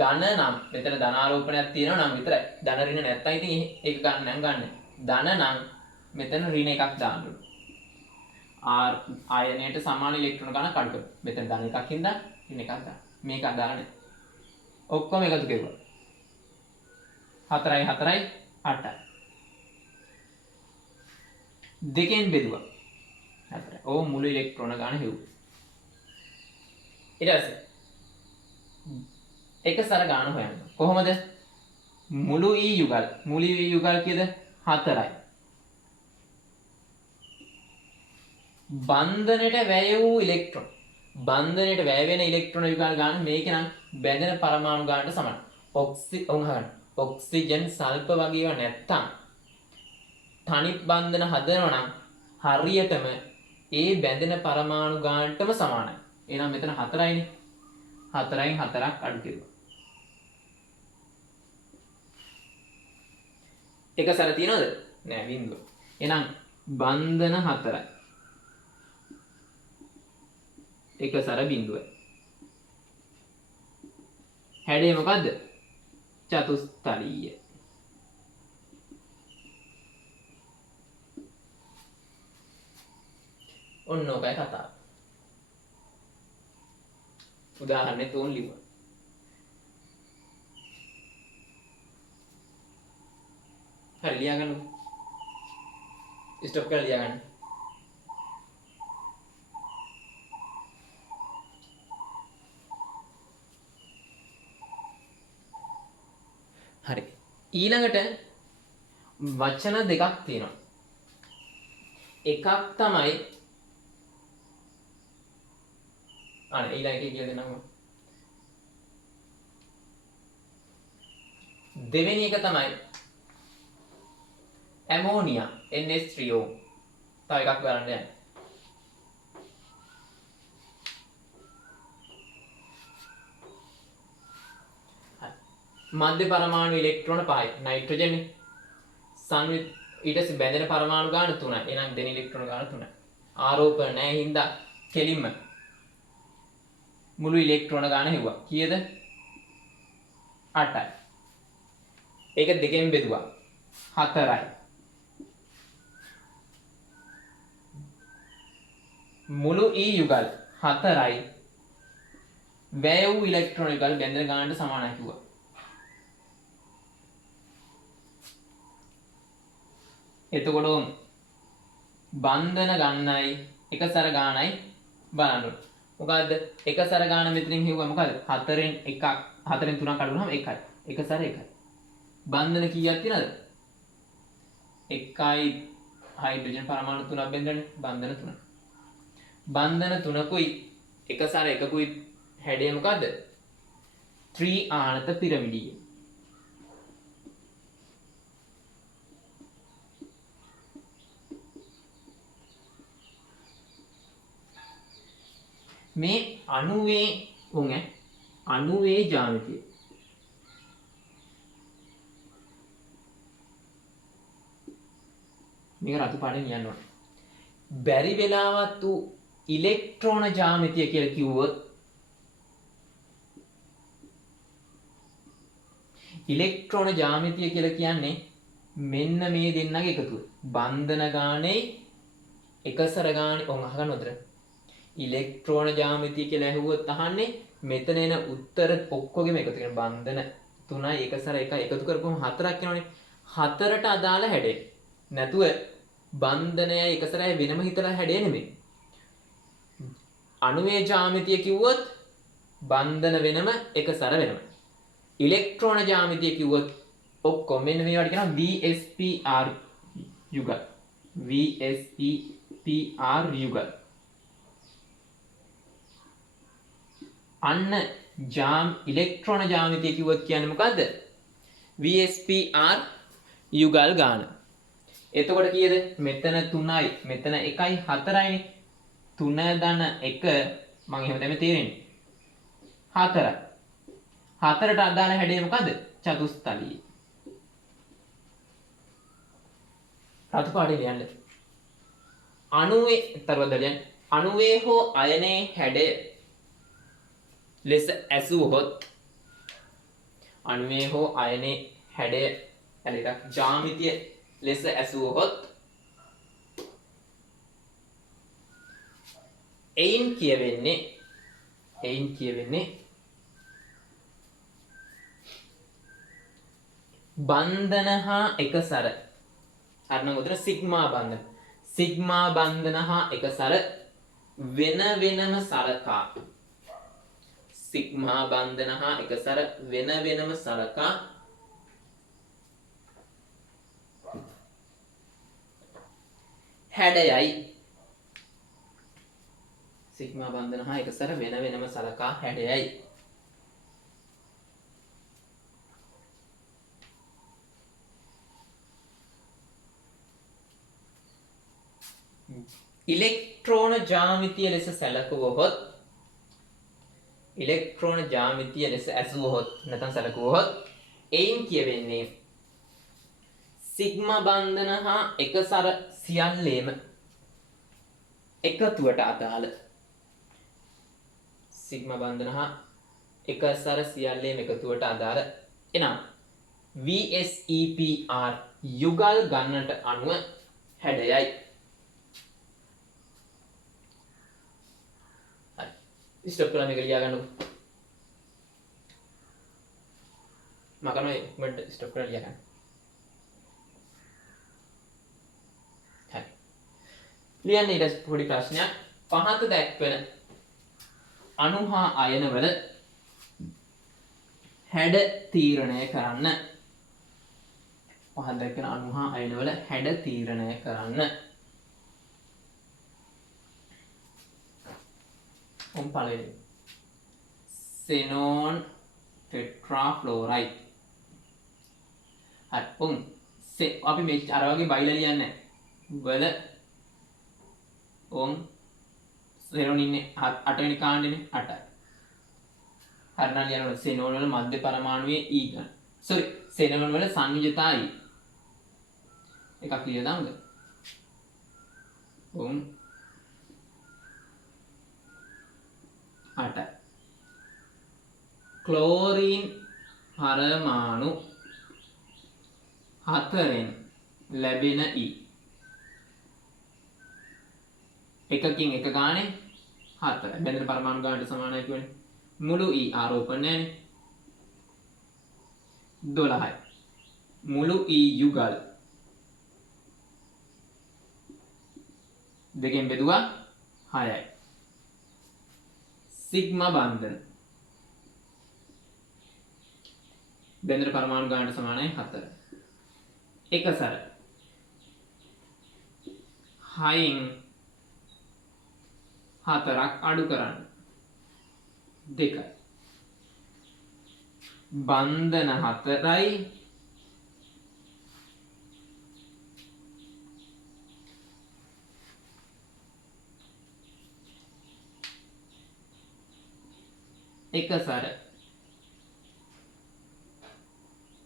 ධන නම් මෙතන ධනාරෝපණයක් තියෙනවා නම් විතරයි. ධන ඍණ නැත්තම් ඉතින් ඒක ගන්න නම් ගන්න. ධන නම් මෙතන ඍණ එකක් දාන්න ඕන. R ආයනයට සමාන ඉලෙක්ට්‍රෝන ගණන් කඩ කරමු. මෙතන ධන එකක් ඉඳන් ඍණ එකක් දාන්න. මේක අදාළ ඔක්කොම එකතු කරුවා. 4යි 4යි 8යි. දෙකෙන් බෙදුවා. 4යි. ඕ මුළු ඉලෙක්ට්‍රෝන ගන්න හෙව්වා. ඊට පස්සේ එක සැර ගාන හොයන්න. කොහොමද? මුළු E යුගල්. මුළු E යුගල් කීයද? 4යි. බන්ධනයට වැය වූ ඉලෙක්ට්‍රෝන. බන්ධනයට වැය වෙන ඉලෙක්ට්‍රෝන යුගල් ගාන මේක නම් බැඳෙන පරමාණු ගානට සමානයි. ඔක්සිජන් සල්ප වගේ ඒවා නැත්තම් තනි බන්ධන හදනවා නම් හරියටම ඒ බැඳෙන පරමාණු ගානටම සමානයි. එහෙනම් මෙතන 4යිනේ. 4යින් 4ක් අඩු කෙරුවා. එක සැර තියනවද? නෑ බිඳුව. එහෙනම් බන්ධන 4යි. එකසර බිඳුව. හැඩය මොකද්ද? චතුස්තරීය. ඔන්න ඔකයි කතාව. උදාහරණෙත් ඕන් ලියුවා. හරි ලියා ගන්නකො. ස්ටොප් කරලා ලියා ගන්න. හරි. ඊළඟට වචන දෙකක් තියෙනවා. එකක් තමයි ඊළඟ එක කියලා දෙන්නම. දෙවෙනි එක තමයි ඇමෝනියා NH3O. තව එකක් බලන්න යන්න. මධ්‍ය පරමාණු ඉලෙක්ට්‍රෝන 5යි. නයිට්‍රජන් සංයුත් ඊට පස්සේ බැඳෙන පරමාණු ගාන 3යි. එහෙනම් දෙන ඉලෙක්ට්‍රෝන ගාන 3යි. ආරෝපණ නැහැ හින්දා කෙලින්ම මුළු ඉලෙක්ට්‍රෝන ගාන හෙව්වා. කීයද? 8යි. ඒක දෙකෙන් බෙදුවා. 4යි. මුළු E යුගල් 4යි. වැය වූ ඉලෙක්ට්‍රෝන යුගල් බැඳෙන ගානට සමානයි කිව්වා. එතකොට බන්ධන ගන්නයි එකසර ගානයි බලන්න ඕනේ. මොකද්ද? එකසර ගාන මෙතනින් හෙව්වා මොකද්ද? 4න් 1ක් 4න් 3ක් අඩු වුණාම 1යි. එකසර 1යි. බන්ධන කීයක් තියෙනවද? 1යි හයිඩ්‍රජන් පරමාණු 3ක් බෙදන්නේ බන්ධන 3. බන්ධන 3කුයි එකසර 1කුයි හැඩය මොකද්ද? ත්‍රි ආනත පිරමිඩීය. මේ අණුවේ අණුවේ ජ්‍යාමිතිය. මේක රතු පාටෙන් කියන්න ඕනේ. බැරි වෙලාවත් උ ඉලෙක්ට්‍රෝන ජ්‍යාමිතිය කියලා කිව්වොත් ඉලෙක්ට්‍රෝන ජ්‍යාමිතිය කියලා කියන්නේ මෙන්න මේ දෙන්නගේ එකතුව. බන්ධන ගානේ එකසර ගානේ අහගන්න උතර. ඉලෙක්ට්‍රෝන ජ්‍යාමිතිය කියලා ඇහුවොත් අහන්නේ මෙතන එන උත්තර ඔක්කොගෙම එකතු කරන බන්ධන 3යි එකසර 1යි එකතු කරපුවම 4ක් එනවනේ. 4ට අදාළ හැඩය. නැතුව බන්ධනයයි එකසරයි වෙනම හිතලා හැඩය නෙමෙයි. අණුවේ ජ්‍යාමිතිය කිව්වොත් බන්ධන වෙනම එකසර වෙනම. ඉලෙක්ට්‍රෝන ජ්‍යාමිතිය කිව්වොත් ඔක්කොම මෙන්න මේවට කියනවා VSPR යුගල්. VSPR යුගල්. අන්න ඉලෙක්ට්‍රෝන ජ්‍යාමිතිය කිව්වොත් කියන්නේ මොකද්ද? VSPR යුගල් ගාන. එතකොට කීයද? මෙතන 3යි, මෙතන 1යි, 4යිනේ. 3 ධන 1 මම එහෙම තමයි තේරෙන්නේ. 4යි. 4ට අදාළ හැඩය මොකද්ද? චතුස්තලීය. රතු පාටේ ලියන්න. අණුවේ හෝ අයනයේ හැඩය ලෙස ඇසුවහොත් අණුවේ හෝ අයනයේ හැඩය ඇලෙක් ජ්‍යාමිතිය ලෙස ඇසුවහොත් එයින් කියවෙන්නේ බන්ධන හා එකසර. අරනම් උතර සිග්මා බන්ධන හා එකසර වෙන වෙනම සලකා. සිග්මා බන්ධන හා එකසර වෙන වෙනම සලකා හැඩයයි. සිග්මා බන්ධන හා එකසර වෙන වෙනම සලකා හැඩයයි. ඉලෙක්ට්‍රෝන ජ්‍යාමිතිය ලෙස සැලකුවහොත් එයින් කියවෙන්නේ සිග්මා බන්ධන හා එකසර සියල්ලේම එකතුවට අදාළ සිග්මා බන්ධන හා එකසර සියල්ලේම එකතුවට අදාළ එනම් VSEPR යුගල් ගන්නට අනුව හැඩයයි. හරි ස්ටොප් කරලා මේක ලියා ගන්නකො. මම කරනවා ඉක්මනට ස්ටොප් කරලා ලියා ගන්න. හරි ලියන්න ඊට පොඩි ප්‍රශ්නයක්. පහත දැක්වෙන අණු හා අයන වල හැඩ තීරණය කරන්න. පහත දැක්වෙන අණු හා අයන වල හැඩ තීරණය කරන්න. පළවෙනි xenon tetrafluoride. හරි අපි මේ අර වගේ බයිලා ලියන්නේ වල xenon ඉන්නේ 8 වෙනි කාණ්ඩෙනේ 8යි. හරිනම් ලියනවා xenon වල මධ්‍ය පරමාණුවේ E ගන්න. sorry xenon වල සංයුජතා E. එකක් ලියලා දාමුද? ඔව් 8යි. ක්ලෝරින් පරමාණු 4න් ලැබෙන E. එකකින් එක ගානේ 4. බෙදෙන පරමාණු ගානට සමානයි කියන්නේ. මුළු E ආරෝපණ නැනේ. 12යි. මුළු E යුගල් දෙකෙන් බෙදුවා 6යි. සිග්මා බන්ධන බෙදෙන පරමාණු ගානට සමානයි 4. එකසර 6න් 4ක් අඩු කරන්න 2යි. බන්ධන 4යි එකසර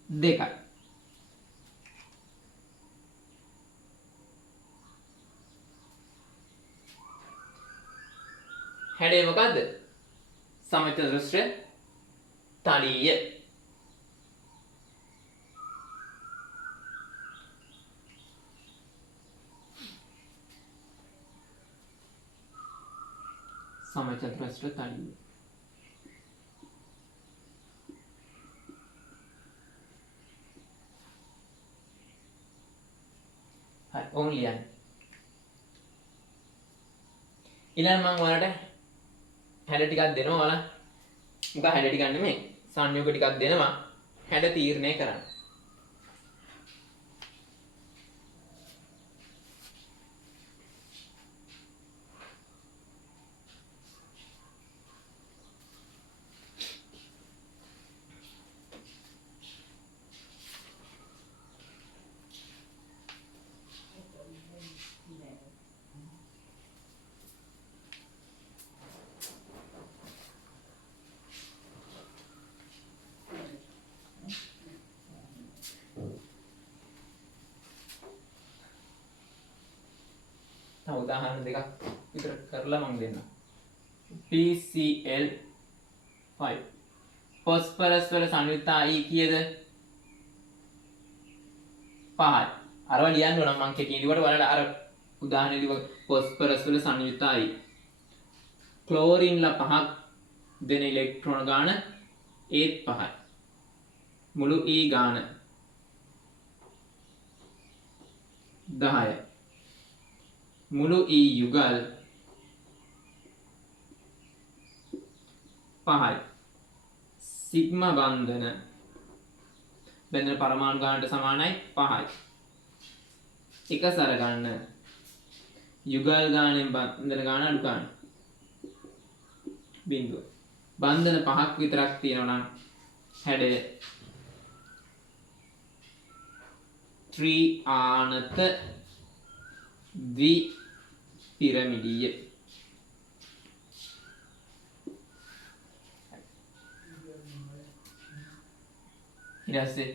2යි. හැඩය මොකද්ද? සමචතුරස්‍ර තලීය. සමචතුරස්‍ර තලීය. හරි ඕන් ලියන්න. ඊළඟ මම ඔයාලට හැඩ ටිකක් දෙනවා. ඔයාලා මොකක් හැඩ ටිකක් නෙමෙයි සංයෝග ටිකක් දෙනවා හැඩ තීරණය කරන්න. උදාහරණ දෙකක් විතර කරලා මම දෙන්නම්. PCl5 ෆොස්ෆරස් වල සංයුක්තා E කීයද? 5යි. අරව ලියන්න ඕන මම කෙටියෙන් ලියුවට ඔයාලට අර උදාහරණෙදි ෆොස්ෆරස් වල සංයුක්තා E. ක්ලෝරින් ලා 5ක් දෙන ඉලෙක්ට්‍රෝන ගාන ඒත් 5යි. මුළු E ගාන 10යි. මුළු E යුගල් 5යි. සිග්මා බන්ධන බෙදෙන පරමාණු ගානට සමානයි 5යි. එකසර ගන්න යුගල් ගානෙන් බන්ධන ගාන අඩු ගන්න. බිංදුව. බන්ධන 5ක් විතරක් තියෙනවා නම් හැඩය ත්‍රි ආනත ද්වි පිරමිඩීය. ඊට පස්සේ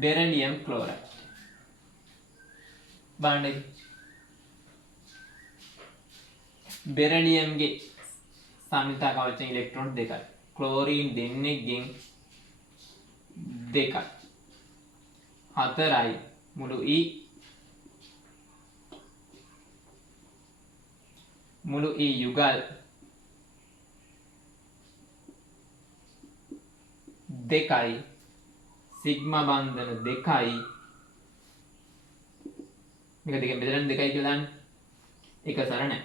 බෙරිලියම් ක්ලෝරයිඩ්. බලන්න බෙරිලියම්ගේ සංයුතා කවචයෙන් ඉලෙක්ට්‍රෝන 2යි. ක්ලෝරීන් දෙන්නෙක්ගෙන් 2යි. 4යි මුළු E යුගල් 2යි. සිග්මා බන්ධන 2යි. මේක දෙකෙන් බෙදලා 2යි කියලා දාන්න. එක සර නැහැ.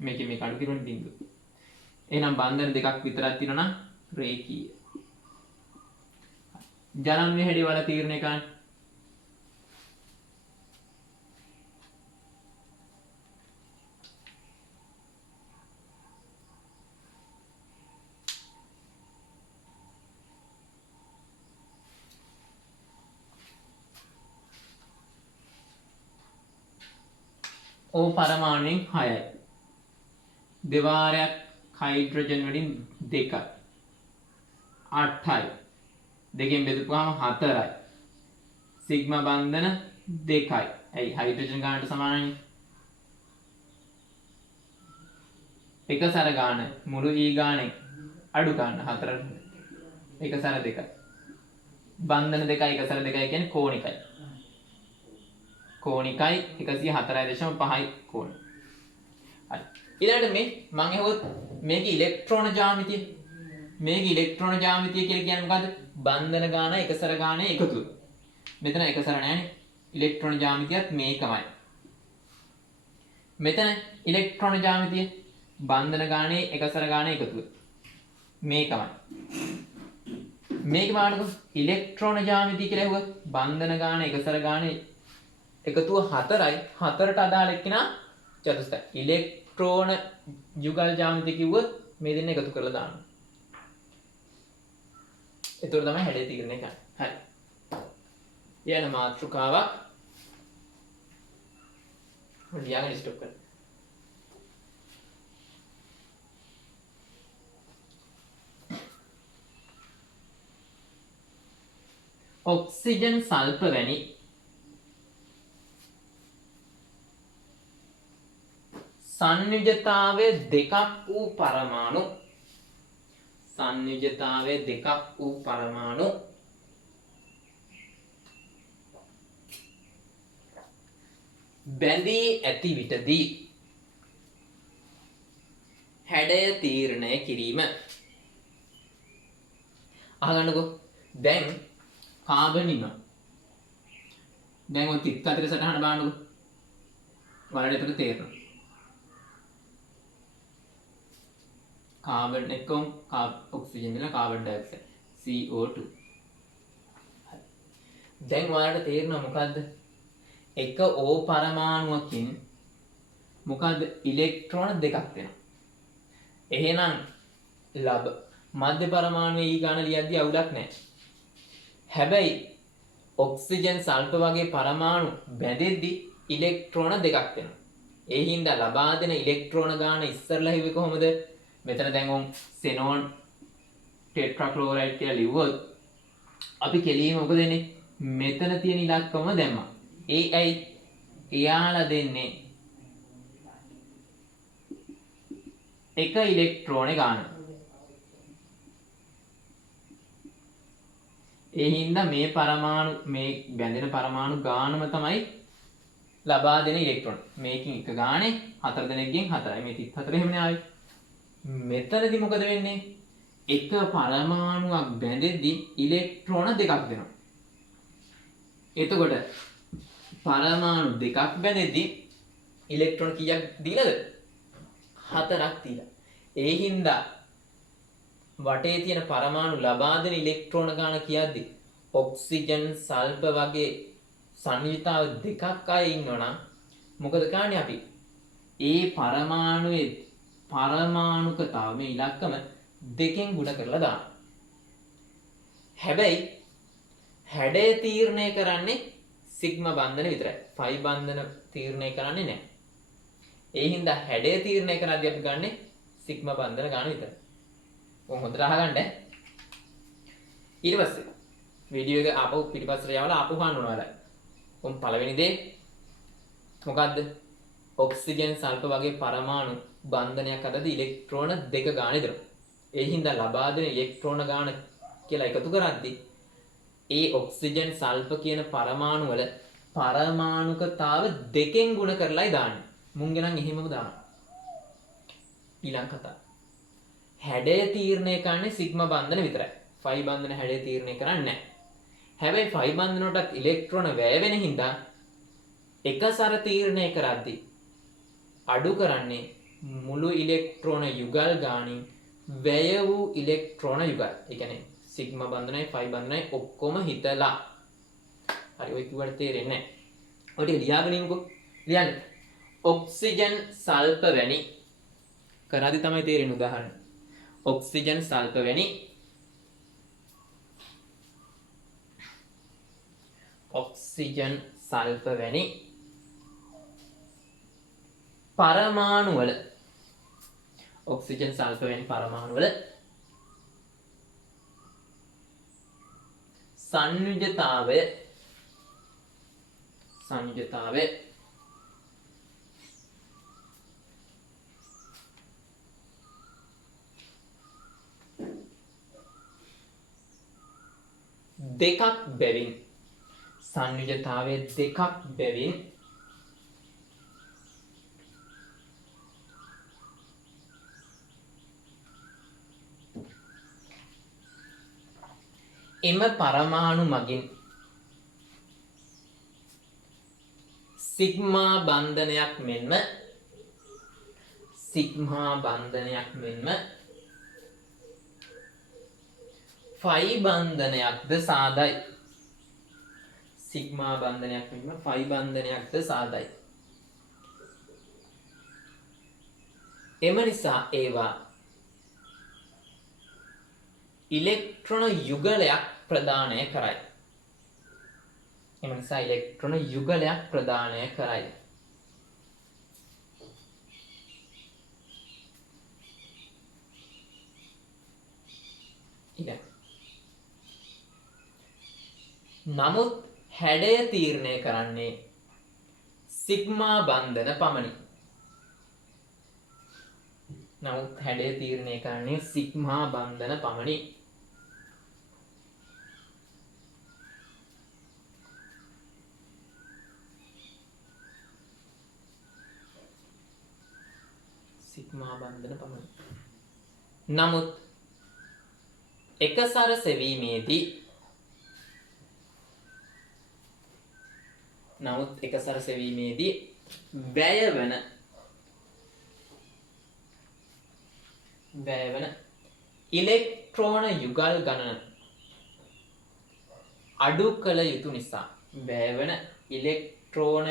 මේකේ මේ කඩු කිරුණ බිඳුව. එහෙනම් බන්ධන දෙකක් විතරක් තියෙනවා නම් රේඛීය. ජනම්‍ය හැඩය වල තීරණය කරන්න. O පරමාණුවෙන් 6යි. දෙවාරයක් හයිඩ්‍රජන් වලින් 2යි. 8යි. දෙකෙන් බෙදපුවාම 4යි. සිග්මා බන්ධන 2යි. ඇයි හයිඩ්‍රජන් ගානට සමානයි. එක සැර ගාන මුළු E ගානේ අඩු ගන්න 4 එක සැර 2යි. බන්ධන 2යි එක සැර 2යි කියන්නේ කෝණිකයි. කෝණිකයි 104.5යි කෝණ. හරි. ඊළඟට මේ මම අහුවොත් මේක ඉලෙක්ට්‍රෝන ජ්‍යාමිතිය. මේක ඉලෙක්ට්‍රෝන ජ්‍යාමිතිය කියලා කියන්නේ මොකද්ද? බන්ධන ගාන එකසර ගානේ එකතුව. මෙතන එකසර නැහැනේ. ඉලෙක්ට්‍රෝන ජ්‍යාමිතියත් මේකමයි. මෙතන ඉලෙක්ට්‍රෝන ජ්‍යාමිතිය බන්ධන ගානේ එකසර ගානේ එකතුව. මේකමයි. මේක බලන්නකො ඉලෙක්ට්‍රෝන ජ්‍යාමිතිය කියලා ඇහුවොත් බන්ධන ගාන එකසර ගානේ එකතුව 4යි. 4ට අදාළ එක්කිනා චතුස්තය. ඉලෙක්ට්‍රෝන යුගල් ජ්‍යාමිතිය කිව්වොත් මේ දෙන්න එකතු කරලා දාන්න. ඒතර තමයි හැඩය තීරණය කරන්නේ. හරි. ඊයන මාතෘකාවක් ලියාගෙන ස්ටොප් කරන්න. ඔක්සිජන් සල්ප වැනි සංයුජතාවය දෙකක් වූ පරමාණු බැඳී ඇති විටදී හැඩය තීරණය කිරීම. අහගන්නකෝ දැන් කාබන් ඉන්නවා. දැන් ඔය තිත් අතර සටහන බලන්නකෝ. වලට එතන තේරෙනවා. කාබන් එක්කම ඔක්සිජන් වල කාබන් ඩයොක්සයිඩ් CO2. දැන් ඔයාලට තේරෙනවා මොකද්ද? එක O පරමාණුවකින් මොකද්ද ඉලෙක්ට්‍රෝන දෙකක් වෙනවා. එහෙනම් මධ්‍ය පරමාණුවේ E ගාන ලියද්දී අවුලක් නැහැ. හැබැයි ඔක්සිජන් සල්ප වගේ පරමාණු බැඳෙද්දී ඉලෙක්ට්‍රෝන දෙකක් වෙනවා. ඒ හින්දා ලබා දෙන ඉලෙක්ට්‍රෝන ගාන ඉස්සරලා හිව්වේ කොහොමද? මෙතන දැන් උන් සෙනෝන් ටෙට්‍රාක්ලෝරයිඩ් කියලා ලිව්වොත් අපි කෙලින්ම මොකද දෙන්නේ? මෙතන තියෙන ඉලක්කම දැම්මා. ඒයි එයාලා දෙන්නේ එක ඉලෙක්ට්‍රෝනේ ගාන. ඒ හින්දා මේ පරමාණු මේ බැඳෙන පරමාණු ගානම තමයි ලබා දෙන ඉලෙක්ට්‍රෝන. මේකින් එක ගානේ 4 දෙනෙක්ගෙන් 4යි. මේ 34 එහෙමනේ ආවේ. මෙතනදී මොකද වෙන්නේ? එක පරමාණුවක් බැඳෙද්දී ඉලෙක්ට්‍රෝන දෙකක් දෙනවා. එතකොට පරමාණු දෙකක් බැඳෙද්දී ඉලෙක්ට්‍රෝන කීයක් දීලාද? 4ක් දීලා. ඒ හින්දා වටේ තියෙන පරමාණු ලබා දෙන ඉලෙක්ට්‍රෝන ගාන කියද්දී ඔක්සිජන් සල්ප වගේ සංයුතාව දෙකක් අය ඉන්නවනම් මොකද කරන්නේ අපි? ඒ පරමාණුවේ පරමාණුකතාව මේ ඉලක්කම දෙකෙන් ගුණ කරලා දානවා. හැබැයි හැඩය තීරණය කරන්නේ සිග්මා බන්ධන විතරයි. ෆයි බන්ධන තීරණය කරන්නේ නැහැ. ඒ හින්දා හැඩය තීරණය කරද්දී අපි ගන්නෙ සිග්මා බන්ධන ගාන විතරයි. ඔය හොඳට අහගන්න. ඊට පස්සේ වීඩියෝ එක ආපහු පිටිපස්සට යවලා ආපහු අහන්න ඕන ඔයාලා. උන් පළවෙනි දේ මොකද්ද? ඔක්සිජන් සල්ප වගේ පරමාණු බන්ධනයක් අතරදී ඉලෙක්ට්‍රෝන දෙක ගානේ දෙනවා. ඒ හින්දා ලබා දෙන ඉලෙක්ට්‍රෝන ගාන කියලා එකතු කරද්දී ඒ ඔක්සිජන් සල්ප කියන පරමාණු වල පරමාණුකතාව දෙකෙන් ගුණ කරලායි දාන්නේ. මුංගේ නම් එහෙමම දානවා. ඊළඟ කතාව. හැඩය තීරණය කරන්නේ සිග්මා බන්ධන විතරයි. ෆයි බන්ධන හැඩය තීරණය කරන්නේ නැහැ. හැබැයි ෆයි බන්ධන වලට ඉලෙක්ට්‍රෝන වැය වෙන හින්දා එකසර තීරණය කරද්දී අඩු කරන්නේ මුළු ඉලෙක්ට්‍රෝන යුගල් ගානින් වැය වූ ඉලෙක්ට්‍රෝන යුගල්. ඒ කියන්නේ සිග්මා බන්ධනයි ෆයි බන්ධනයි ඔක්කොම හිතලා. හරි ඔය කිව්වට තේරෙන්නේ නැහැ. ඔය ටික ලියාගෙන ඉන්නකෝ. ලියන්න. ඔක්සිජන් සල්ප වැනි කරාදි තමයි තේරෙන්නේ උදාහරණ. ඔක්සිජන් සල්ප වැනි ඔක්සිජන් සල්ප වැනි පරමාණු වල ඔක්සිජන් සල්ප වැනි පරමාණු වල සංයුජතාවය දෙකක් බැවින් සංයුජතාවය දෙකක් බැවින් එම පරමාණු මගින් සිග්මා බන්ධනයක් මෙන්ම ෆයි බන්ධනයක්ද සාදයි. සිග්මා බන්ධනයක් මෙන්ම ෆයි බන්ධනයක්ද සාදයි. එම නිසා ඒවා ඉලෙක්ට්‍රෝන යුගලයක් ප්‍රදානය කරයි. නමුත් හැඩය තීරණය කරන්නේ සිග්මා බන්ධන පමණි. නමුත් එකසර සෙවීමේදී වැයවන ඉලෙක්ට්‍රෝන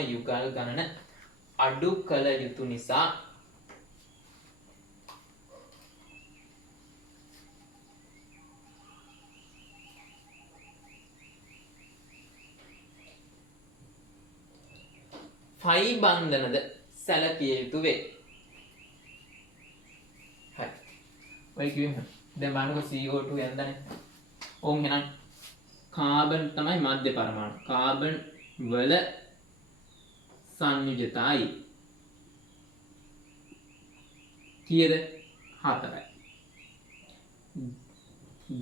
යුගල් ගණන අඩු කළ යුතු නිසා ෆයි බන්ධනද සැලකිය යුතු වේ. හරි. ඔය කිව්වෙම දැන් බලන්නකො CO2 යන්දානේ. ඕම් එහෙනම් කාබන් තමයි මධ්‍ය පරමාණු. කාබන් වල සංයුජතයි කීයද? 4යි.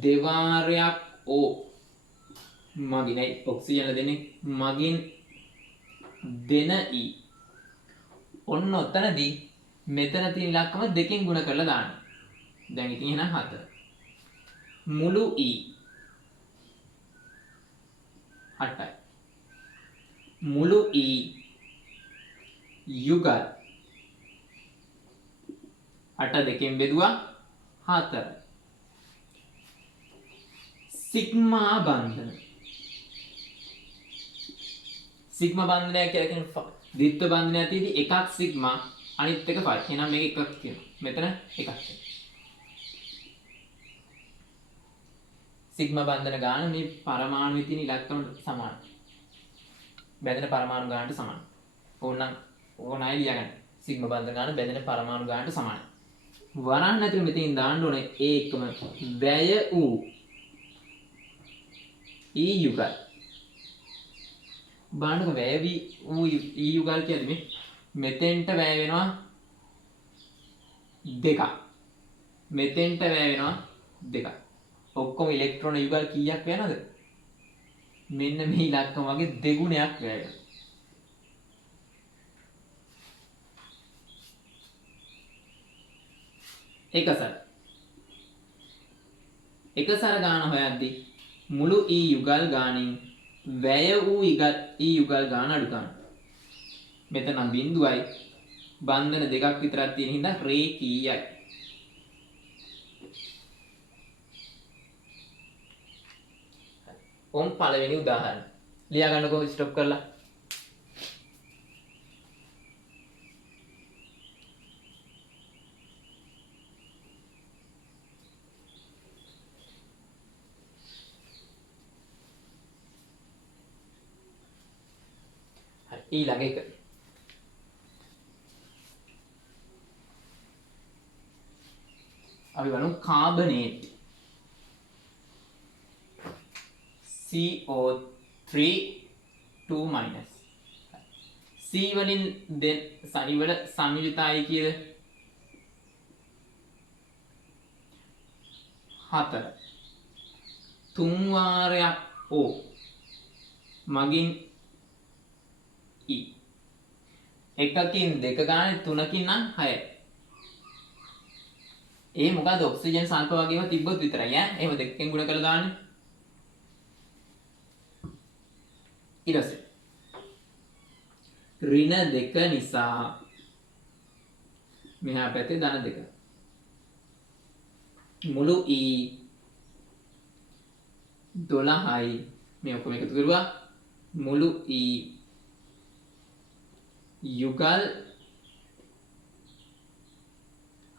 දෙවාරයක් O මගින් ඔක්සිජන් දෙන්නේ මගින් දෙන E. ඔන්න ඔතනදී මෙතන තියෙන ඉලක්කම දෙකෙන් ගුණ කරලා දාන්න. දැන් ඉතින් එහෙනම් 4. මුළු E 8යි. මුළු E යුගල් 8 දෙකෙන් බෙදුවා 4. සිග්මා බන්ධන කියලා කියන්නේ ද්විත්ව බන්ධනයක් තියෙදි එකක් සිග්මා අනිත් එක ෆයි. එහෙනම් මේක එකක් කියනවා. මෙතන එකක් කියනවා. සිග්මා බන්ධන ගාන මේ පරමාණුවේ තියෙන ඉලක්කමට සමානයි. බැඳෙන පරමාණු ගානට සමානයි. ඕනයි ලියගන්න. සිග්මා බන්ධන ගාන බැඳෙන පරමාණු ගානට සමානයි. වරන් ඇතුළේ මෙතනින් දාන්න ඕනේ ඒකම වැය වූ E යුගල්. බලන්නකො වැය වූ E යුගල් කියන්නේ මේ මෙතෙන්ට වැය වෙනවා 2ක්. මෙතෙන්ට වැය වෙනවා 2ක්. ඔක්කොම ඉලෙක්ට්‍රෝන යුගල් කීයක් වෙනවද? මෙන්න මේ ඉලක්කම වගේ දෙගුණයක් වැය වෙනවා. එකසර ගාන හොයද්දී මුළු E යුගල් ගානින් වැය වූ E යුගල් ගාන අඩු කරන්න. මෙතන නම් බිඳුවයි බන්ධන දෙකක් විතරක් තියෙන හින්දා රේඛීයයි. ඔම් පළවෙනි උදාහරණ. ලියා ගන්නකො ස්ටොප් කරලා. ඊළඟ එක අපි බලමු කාබනේට් CO3 2- C වලින් සනිවල සංයුතයි කියද 4 3 වාරයක් O මගින් E එකකින් දෙක ගානේ තුනකින් නම් 6යි. ඒ මොකද ඔක්සිජන් සල්ප වගේම තිබ්බොත් විතරයි ඈ. එහෙම දෙකකින් ගුණ කරලා දාන්නේ. ඊට පස්සේ ඍණ 2 නිසා මෙහා පැත්තේ ධන 2. මුළු E 12යි මේ ඔක්කොම එකතු කරුවා මුළු E යුගල්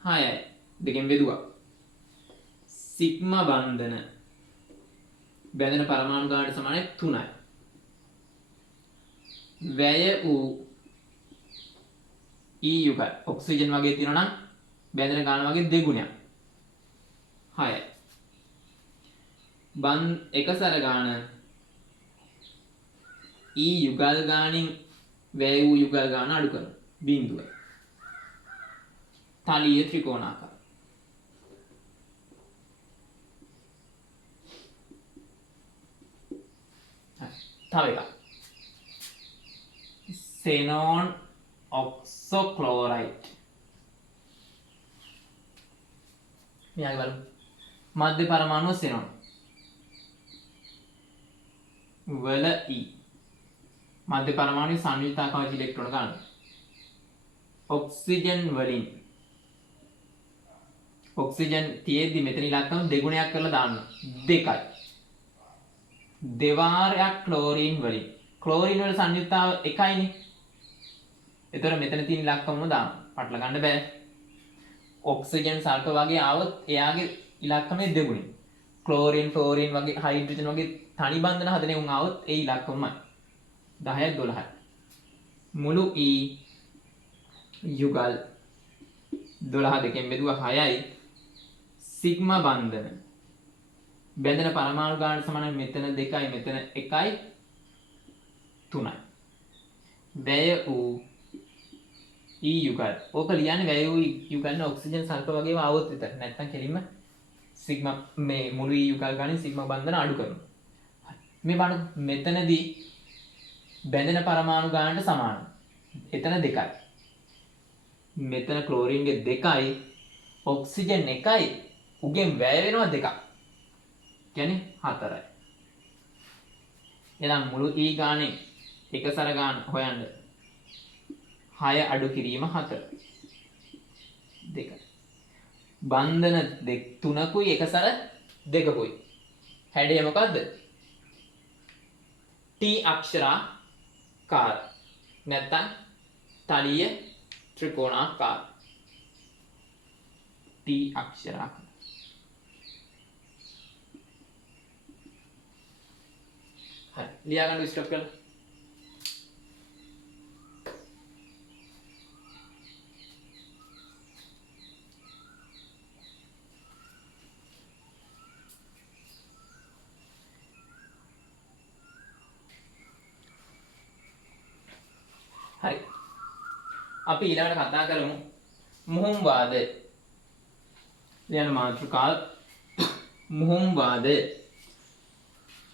6යි දෙකෙන් බෙදුවා. සිග්මා බන්ධන බැඳෙන පරමාණු ගානට සමානයි 3යි. වැය වූ E යුගල් ඔක්සිජන් වගේ තියෙනවා නම් බැඳෙන ගාන වගේ දෙගුණයක් 6යි. එකසර ගාන E යුගල් ගානින් වැය වූ යුගල් ගාන අඩු කරනවා. බිඳුවයි. තලීය ත්‍රිකෝණාකාර. තව එකක්. xenon oxochloride. මෙයාගේ බලමු. මධ්‍ය පරමාණුව xenon. වල E. මධ්‍ය පරමාණුවේ සංයුක්තාකාශ ඉලෙක්ට්‍රෝන ගන්න. ඔක්සිජන් වලින් ඔක්සිජන් තියෙද්දි මෙතන ඉලක්කම දෙගුණයක් කරලා දාන්න. 2යි. දෙවාරයක් ක්ලෝරින් වලින්. ක්ලෝරින් වල සංයුක්තාව 1යිනේ. ඒතර මෙතන තියෙන ඉලක්කමම දාන්න. පටල ගන්න බෑ. ඔක්සිජන් සල්ෆර් වගේ ආවොත් එයාගේ ඉලක්කමේ දෙගුණයි. ක්ලෝරින් ෆ්ලෝරින් වගේ හයිඩ්‍රජන් වගේ තනි බන්ධන හදන උන් ආවොත් ඒ ඉලක්කමයි. 10යි 12යි. මුළු E යුගල් 12 දෙකෙන් බෙදුවා 6යි. සිග්මා බන්ධන බැඳෙන පරමාණු ගාන සමානයි මෙතන 2යි මෙතන 1යි 3යි. වැය වූ E යුගල්. ඕක ලියන්නේ වැය වූ යුගල් නේ ඔක්සිජන් සල්ෆර් වගේම ආවොත් විතර. නැත්නම් කෙලින්ම සිග්මා මේ මුළු E යුගල් ගානේ සිග්මා බන්ධන අඩු කරනවා. මේ බලන්න මෙතනදී බැඳෙන පරමාණු ගානට සමානයි. එතන 2යි. මෙතන ක්ලෝරින්ගේ 2යි ඔක්සිජන් 1යි උගෙන් වැය වෙනවා 2ක්. කියන්නේ 4යි. එහෙනම් මුළු E ගානේ එකසර ගාන හොයන්න 6 අඩු කිරීම 4. 2. බන්ධන 3කුයි එකසර 2කුයි. හැඩය මොකද්ද? T අක්ෂරාකාර. නැත්නම් තලීය ත්‍රිකෝණාකාර. T අක්ෂරාකාර. හරි. ලියා ගන්න ස්ටොප් කරලා. හරි. අපි ඊළඟට කතා කරමු මුහුම් වාදය. ලියන මාතෘකාව මුහුම් වාදය.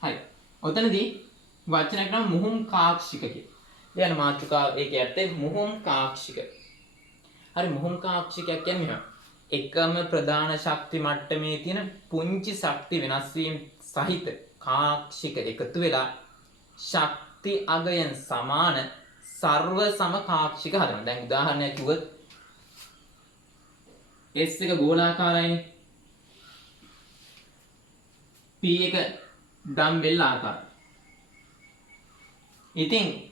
හරි. ඔතනදී වචනයක් නම් මුහුම් කාක්ෂික කියලා. ලියන මාතෘකාව ඒකේ ඇත්තේ මුහුම් කාක්ෂික. හරි මුහුම් කාක්ෂිකයක් කියන්නේ මෙහෙම. එකම ප්‍රධාන ශක්ති මට්ටමේ තියෙන පුංචි ශක්ති වෙනස් වීම සහිත කාක්ෂික එකතු වෙලා ශක්ති අගයන් සමාන සර්ව සම කාක්ෂික හදනවා. දැන් උදාහරණයක් කිව්වොත් S එක ගෝලාකාරයිනේ. P එක ඩම්බෙල් ආකාරයි. ඉතින්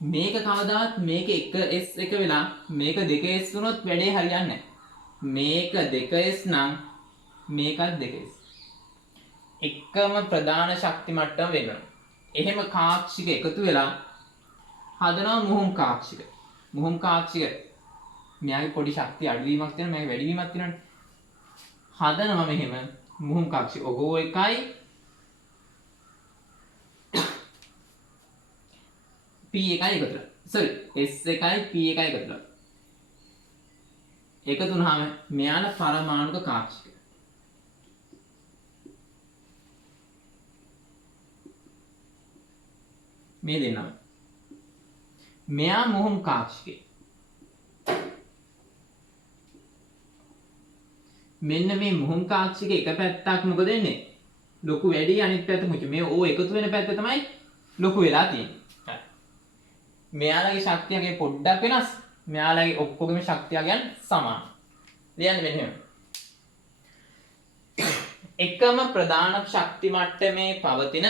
මේක කවදාවත් මේක එක S එක වෙලා මේක දෙක S වුණොත් වැඩේ හරියන්නේ නැහැ. මේක දෙක S නම් මේකත් දෙක S. එකම ප්‍රධාන ශක්ති මට්ටම වෙනවා. එහෙම කාක්ෂික එකතු වෙලා හදනවා මුහුම් කාක්ෂික. මුහුම් කාක්ෂික මෙයාගේ පොඩි ශක්තිය අඩුවීමක් තියෙනවා, මේක වැඩිවීමක් තියෙනවානේ. හදනවා මෙහෙම මුහුම් කාක්ෂික. ඔගෝ එකයි P එකයි එකතු වෙලා. sorry S එකයි P එකයි එකතු වෙලා. එකතු වුණාම මෙයාලා පරමාණුක කාක්ෂික. මේ දෙන්නම. මෙයා මුහුම් කාක්ෂිකේ. මෙන්න මේ මුහුම් කාක්ෂික එක පැත්තක් මොකද වෙන්නේ? ලොකු වැඩි අනිත් පැත්ත මුචි. මේ ඕ එකතු වෙන පැත්ත තමයි ලොකු වෙලා තියෙන්නේ. මෙයාලගේ ශක්තියගේ පොඩ්ඩක් වෙනස්. මෙයාලගේ ඔක්කොගේම ශක්තියයන් සමාන. ලියන්න මෙන්න. එකම ප්‍රධාන ශක්ති මට්ටමේ පවතින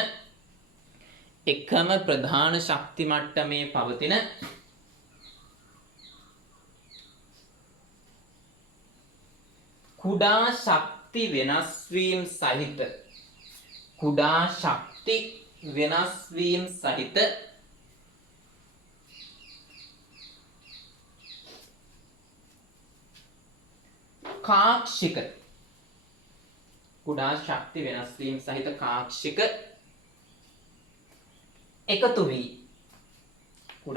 කුඩා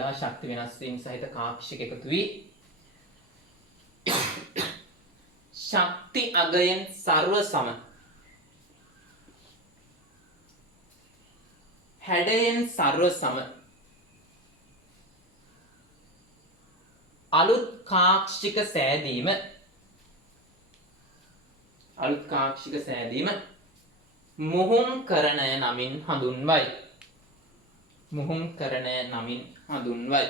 ශක්ති වෙනස් වීම සහිත කාක්ෂික එකතු වී ශක්ති අගයෙන් සර්ව සම හැඩයෙන් සර්ව සම අලුත් කාක්ෂික සෑදීම මුහුම්කරණය නමින් හඳුන්වයි.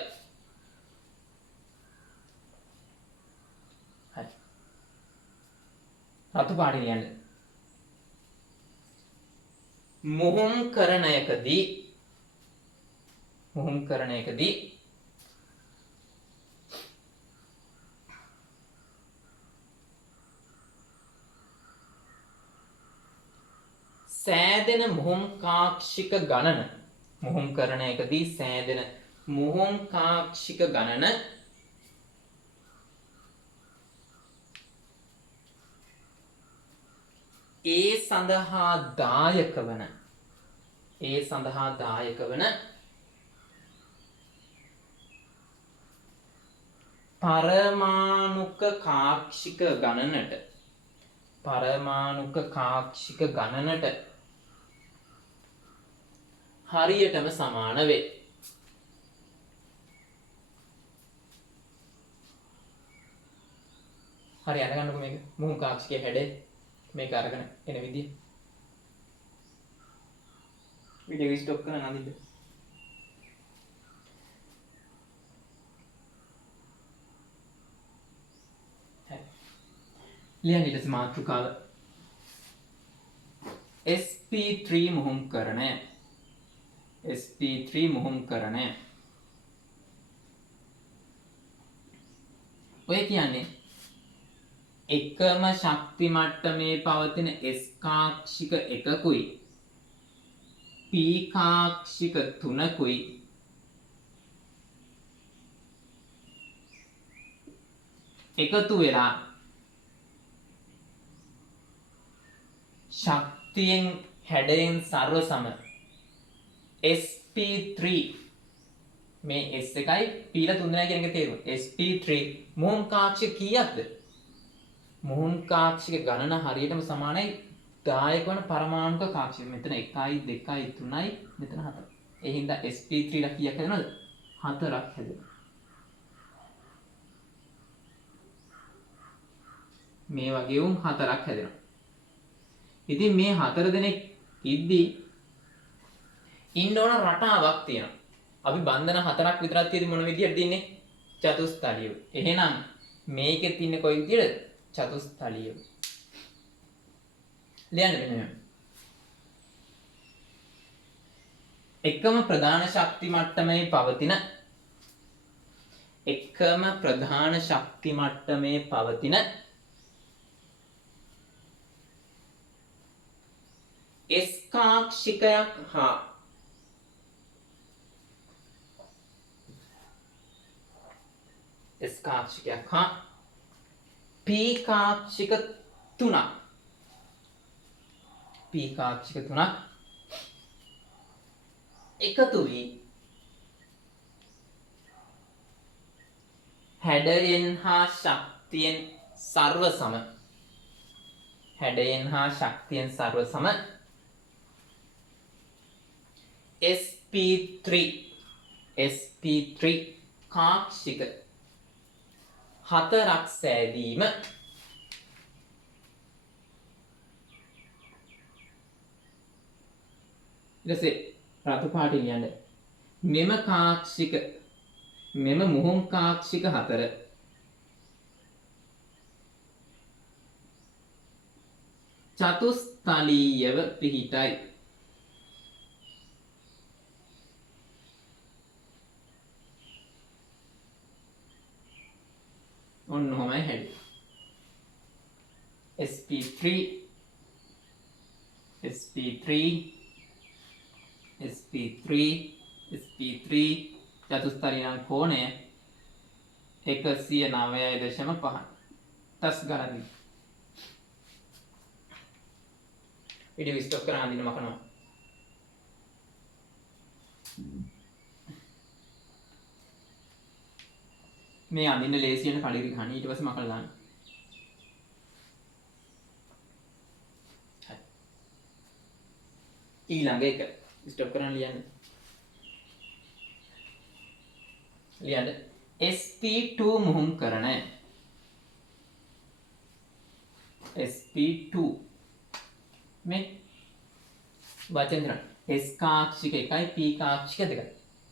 හරි. රතු පාටින් ලියන්න. මුහුම්කරණයකදී සෑදෙන මුහුම් කාක්ෂික ගණන ඒ සඳහා දායක වන පරමාණුක කාක්ෂික ගණනට හරියටම සමාන වේ. හරි අරගන්නකො මේක මුහුම් කාක්ෂිකයේ හැඩය මේක අරගෙන එන විදිය. වීඩියෝ ස්ටොප් කරන්න අදින්න. හරි. ලියන්න ඊට මාතෘකාව sp3 මුහුම්කරණය. ඔය කියන්නේ එකම ශක්ති මට්ටමේ පවතින S කාක්ෂික එකකුයි P කාක්ෂික තුනකුයි එකතු වෙලා ශක්තියෙන් හැඩයෙන් සර්ව සම sp3 මේ S එකයි P ලා 3 දෙනා කියන එක තේරුම. sp3 මුහුන් කාක්ෂික කීයක්ද? මුහුන් කාක්ෂික ගණන හරියටම සමානයි දායක වන පරමාණුක කාක්ෂික. මෙතන 1යි 2යි 3යි මෙතන 4යි. ඒ හින්දා sp3 ලා කීයක් හැදෙනවද? 4ක් හැදෙනවා. මේ වගේ උන් 4ක් හැදෙනවා. ඉතින් මේ 4 දෙනෙක් ඉද්දී ඉන්න ඕන රටාවක් තියෙනවා. අපි බන්ධන 4ක් විතරක් තියෙදි මොන විදියටද ඉන්නේ? චතුස්තලියව. එහෙනම් මේකෙත් ඉන්නේ කොයි විදියටද? චතුස්තලියව. ලියන්න මෙන්න. එකම ප්‍රධාන ශක්ති මට්ටමේ පවතින S කාක්ෂිකයක් හා P කාක්ෂික තුනක් එකතු වී හැඩයෙන් හා ශක්තියෙන් සර්ව සම sp3 කාක්ෂික 4ක් සෑදීම ඊටසේ රතු පාටින් ලියන්න. මෙම මුහුන් කාක්ෂික 4 චතුස්තලීයව පිහිටයි. ඔන්න ඔහමයි හැදෙන්නේ. sp3 චතුස්තලියන කෝණය 109.5 තස් ගණන්. වීඩියෝ ස්ටොප් කරලා අඳින්න මකනවා. මේ අඳින්න ලේසියෙන් කඩේක ගන්න ඊට පස්සේ මකලා දාන්න. හරි. ඊළඟ එක ස්ටොප් කරන්න ලියන්න. sp2 මුහුන් කරන sp2 මේ වචන දෙකක් S කාක්ෂික 1යි P කාක්ෂික 2යි.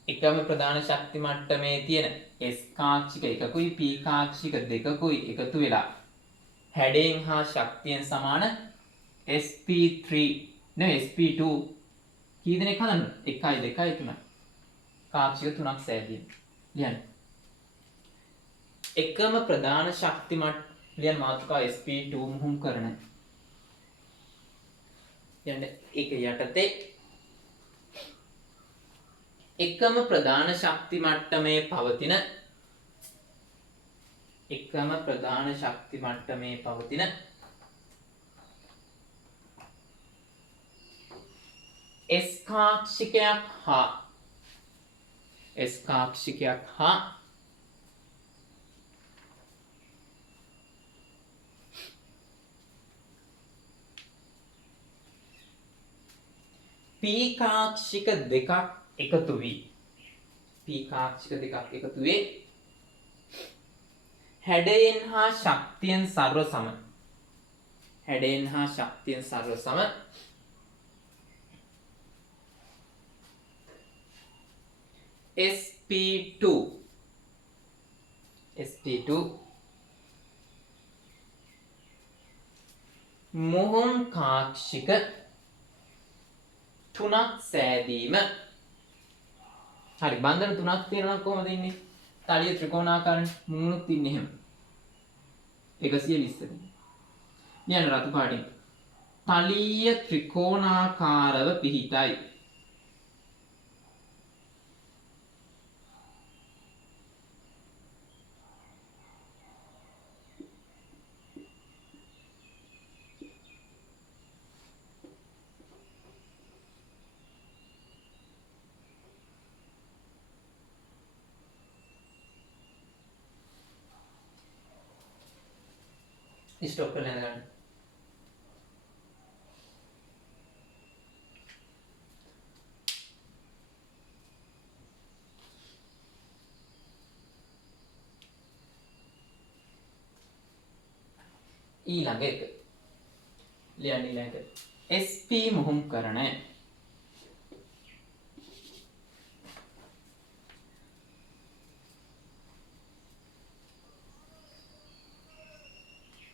එකම ප්‍රධාන ශක්ති මට්ටමේ තියෙන S කාක්ෂික 1කුයි P කාක්ෂික 2කුයි එකතු වෙලා හැඩයෙන් හා ශක්තියෙන් සමාන sp2 කී දෙනෙක් හදන්නද? 1යි 2යි 3යි. කාක්ෂික 3ක් සෑදීම. ලියන්න. එකම ප්‍රධාන ශක්ති ලියන්න මාතෘකාව sp2 මුහුන් කරන. ලියන්න ඒක යටතේ එකම ප්‍රධාන ශක්ති මට්ටමේ පවතින S කාක්ෂිකයක් හා P කාක්ෂික දෙකක් එකතු වී හැඩයෙන් හා ශක්තියෙන් සර්ව සම sp2 මුහුන් කාක්ෂික 3ක් සෑදීම. හරි බන්ධන 3ක් තියෙනවා නම් කොහමද ඉන්නේ? තලිය ත්‍රිකෝණාකාර මුහුණුත් ඉන්නේ එහෙම. 120 ලියන්න රතු පාටින්. තලිය ත්‍රිකෝණාකාරව පිහිටයි. ස්ටොප් කරලා ගන්න. ඊළඟ එක ලියන්න. ඊළඟ SP මුහුම් කරණය.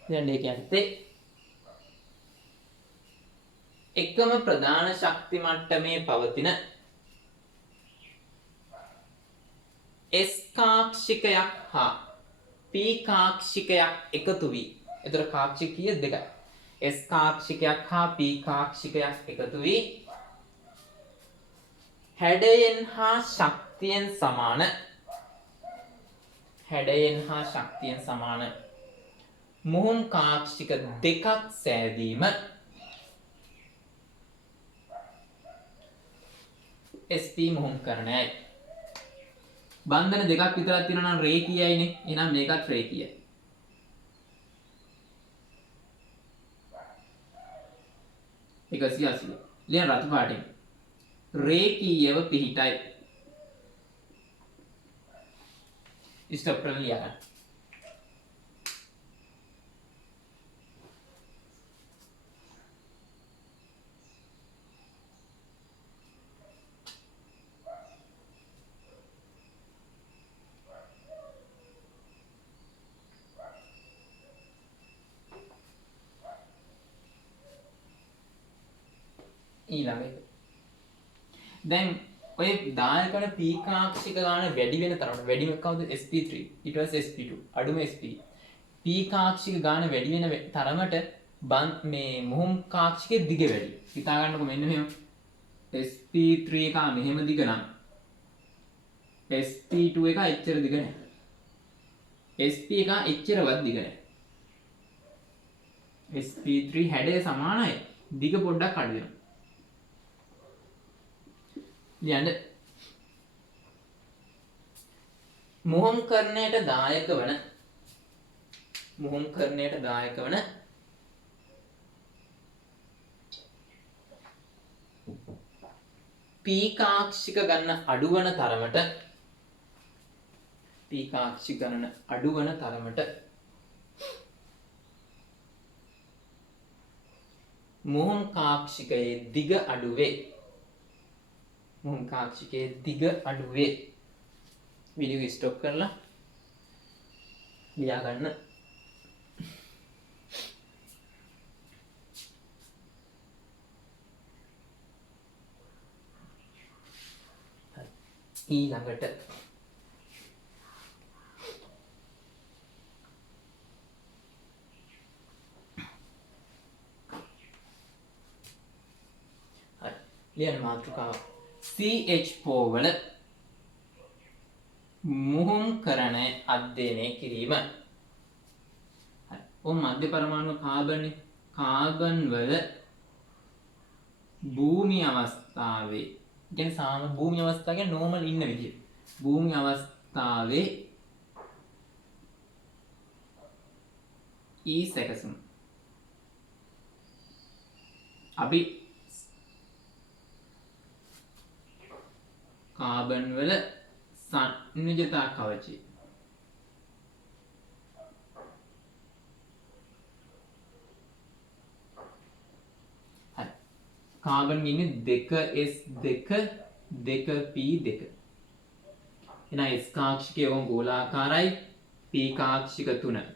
ලියන්න. ඒ කියන්නේ එකම ප්‍රධාන ශක්ති මට්ටමේ පවතින S කාක්ෂිකයක් හා P කාක්ෂිකයක් එකතු වී, එතකොට කාක්ෂික කීය? දෙකයි. S කාක්ෂිකයක් හා P කාක්ෂිකයක් එකතු වී හැඩයෙන් හා ශක්තියෙන් සමාන මුහුම් කාක්ෂික දෙකක් සෑදීම SP මුහුම් කරණයයි. බන්ධන දෙකක් විතරක් තියෙනවා නම් රේඛීයයිනේ. එහෙනම් මේකත් රේඛීයයි. එකසිය 80. ලියන රතු පාටින්. රේඛීයව පිහිටයි. ස්ටොප් කරලා ලියන්න. ඊළඟ එක. දැන් ඔය දායක වන P කාක්ෂික ගාන වැඩි වෙන තරමට, වැඩිම කවුද? sp3 ඊට පස්සේ sp2 අඩුම sp. P කාක්ෂික ගාන වැඩි වෙන තරමට මේ මුහුම් කාක්ෂිකයේ දිග වැඩි. හිතා ගන්නකො මෙන්න මෙහෙම. sp3 එක මෙහෙම දිග නම් sp2 එක එච්චර දිග නැහැ. sp එක එච්චරවත් දිග නැහැ. sp3 හැඩය සමානයි, දිග පොඩ්ඩක් අඩු වෙනවා. ලියන්න. මුහුම් කරණයට දායක වන P කාක්ෂික ගණන අඩුවන තරමට මුහුම් කාක්ෂිකයේ දිග අඩුවේ. වීඩියෝ ස්ටොප් කරලා ලියා ගන්න. ඊළඟට ලියන මාතෘකාව CH4 වල මුහුම් කරණය අධ්‍යයනය කිරීම. ඔය මධ්‍ය පරමාණු කාබන් වල භූමි අවස්ථාවේ, කියන්නේ භූමි අවස්ථාව කියන්නේ නෝමල් ඉන්න විදිය. භූමි අවස්ථාවේ E සැකසුම්. අපි කාබන් වල සංයුජතා කවචය. හරි. කාබන් ඉන්නේ 2s2 2p2. එහෙනම් s කාක්ෂිකය ගෝලාකාරයි, p කාක්ෂික 3.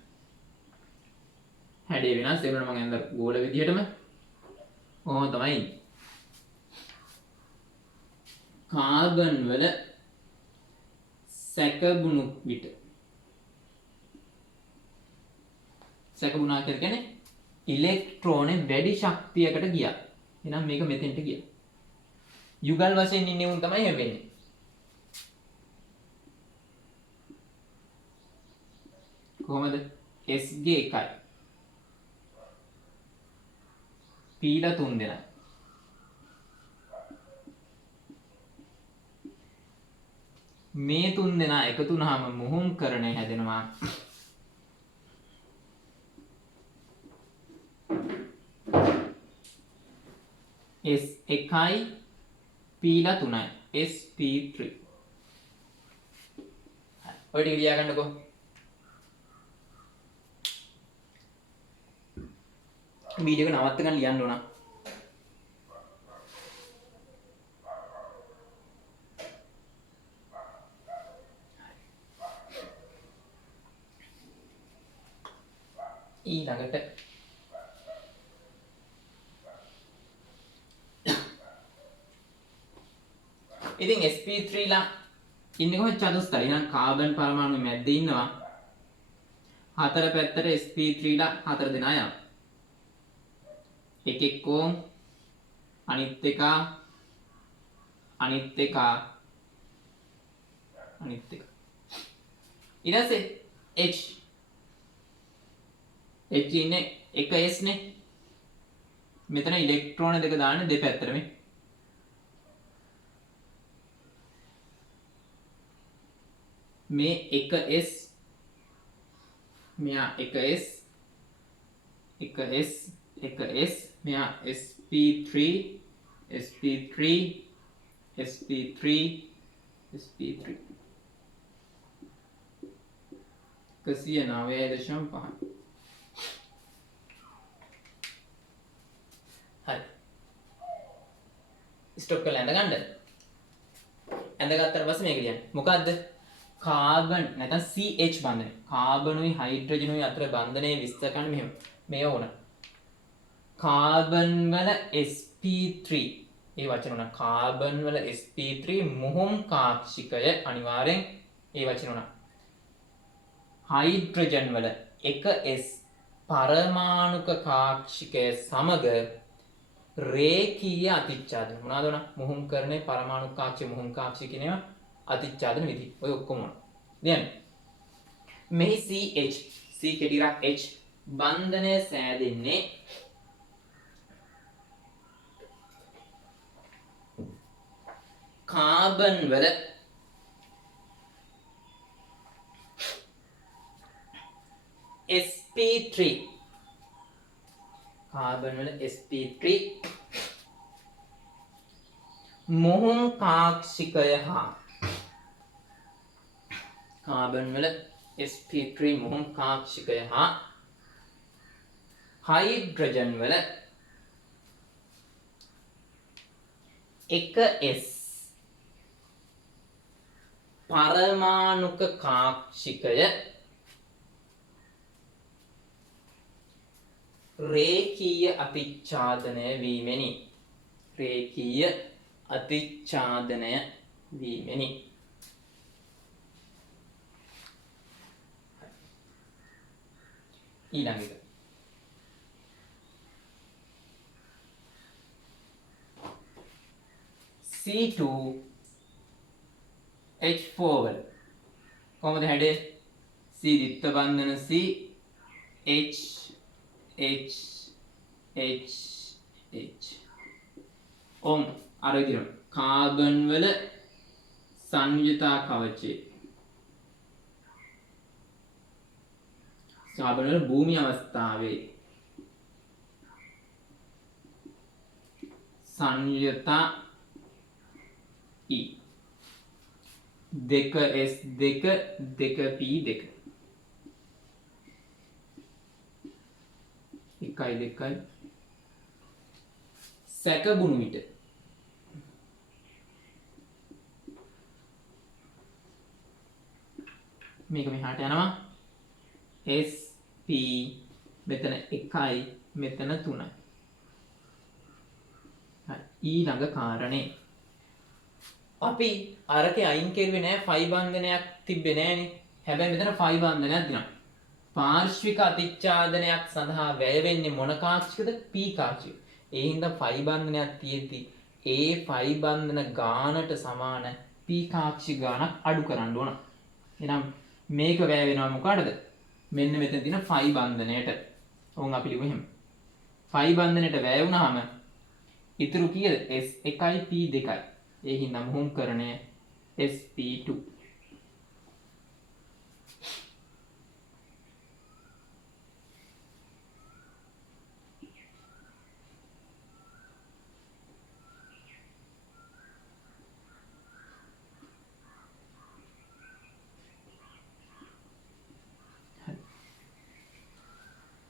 හැඩය වෙනස්. ඒ වුණාට මම අnder ගෝල විදියටම කොහොම තමයි. කාබන් වල සැකබුණු විට, සැකබුණා කියන්නේ ඉලෙක්ට්‍රෝනේ වැඩි ශක්තියකට ගියා. එහෙනම් මේක මෙතෙන්ට ගියා. යුගල් වශයෙන් ඉන්නේ උන් තමයි එහෙම වෙන්නේ. කොහමද? S ගේ 1යි, P ලා 3 දෙනා. මේ 3 දෙනා එකතු වුණාම මුහුම් කරණය හැදෙනවා S1යි P ලා 3යි sp3. ඔය ටික ලියා ගන්නකෝ. වීඩියෝ එක නවත්ත ගන්න ලියන්න ඕන. ඊළඟට ඉතින් sp3 ලා ඉන්නේ කොහොමද චතුස්තරය. එහෙනම් කාබන් පරමාණු මැද්දේ ඉන්නවා. හතර පැත්තට sp3 ලා හතර දෙනා යනවා. එකෙක් ඕම් අනිත් එක ඊට පස්සේ H ඉන්නේ එක S නේ. මෙතන ඉලෙක්ට්‍රෝන දෙක දාන්නේ දෙපැත්තටම. මේ එක S මෙයා එක S මෙයා sp3 109.5. හරි. ස්ටොප් කරලා ඇඳ ගන්න. ඇඳගත්තට පස්සේ මේක ලියන්න. මොකද්ද? කාබන් නැත්නම් CH බන්ධනය. කාබනුයි හයිඩ්‍රජනුයි අතර බන්ධනය විස්තර කරන්න මෙහෙම. මේ ඕන. කාබන් වල sp3 ඒ වචන උනා. කාබන් වල sp3 මුහුම් කාක්ෂිකය අනිවාර්යෙන් ඒ වචන උනා. හයිඩ්‍රජන් වල එක S පරමාණුක කාක්ෂිකය සමග රේඛීය අතිච්ඡාදන. මොනවාද උනා? මුහුම් කරන්නේ පරමාණු කාක්ෂික මුහුම් කාක්ෂික කියනවා අතිච්ඡාදන විදි. ඔය ඔක්කොම උනා. දැන් මෙහි CH C කෙටිරක් H බන්ධනය සෑදෙන්නේ කාබන් වල sp3 මුහුම් කාක්ෂිකය හා හයිඩ්‍රජන් වල එක S පරමාණුක කාක්ෂිකය රේඛීය අතිච්ඡාදනය වීමෙනි. ඊළඟ එක C2H4 වල කොහොමද හැඩය? C ද්විත්ව බන්ධන C H ඔම් අර විදිහට කාබන් වල සංයුතා කවචේ කාබන් වල භූමි අවස්ථාවේ සංයුතා E 2S2 2P2 1 සැකබුණු විට මේක මෙහාට යනවා SP මෙතන 1යි මෙතන 3යි. ඊළඟ කාරණේ අපි අරකේ අයින් කෙරුවේ නෑ ෆයි බන්ධනයක් තිබ්බේ නෑනේ. හැබැයි මෙතන ෆයි බන්ධනයක් දිනවා. පාර්ශ්වික අතිච්ඡාදනයක් සඳහා වැය වෙන්නේ මොන කාක්ෂිකද? P කාක්ෂික. ඒ හින්දා ෆයි බන්ධනයක් තියෙද්දි ඒ ෆයි බන්ධන ගානට සමාන P කාක්ෂික ගානක් අඩු කරන්න ඕන. එහෙනම් මේක වැය වෙනවා මොකටද? මෙන්න මෙතන තියෙන ෆයි බන්ධනයට. ඕන් අපි ලියමු එහෙම. ෆයි බන්ධනයට වැය වුණාම ඉතුරු කීයද? S1යි P2යි. ඒ හින්දා මුහුම් කරණය sp2.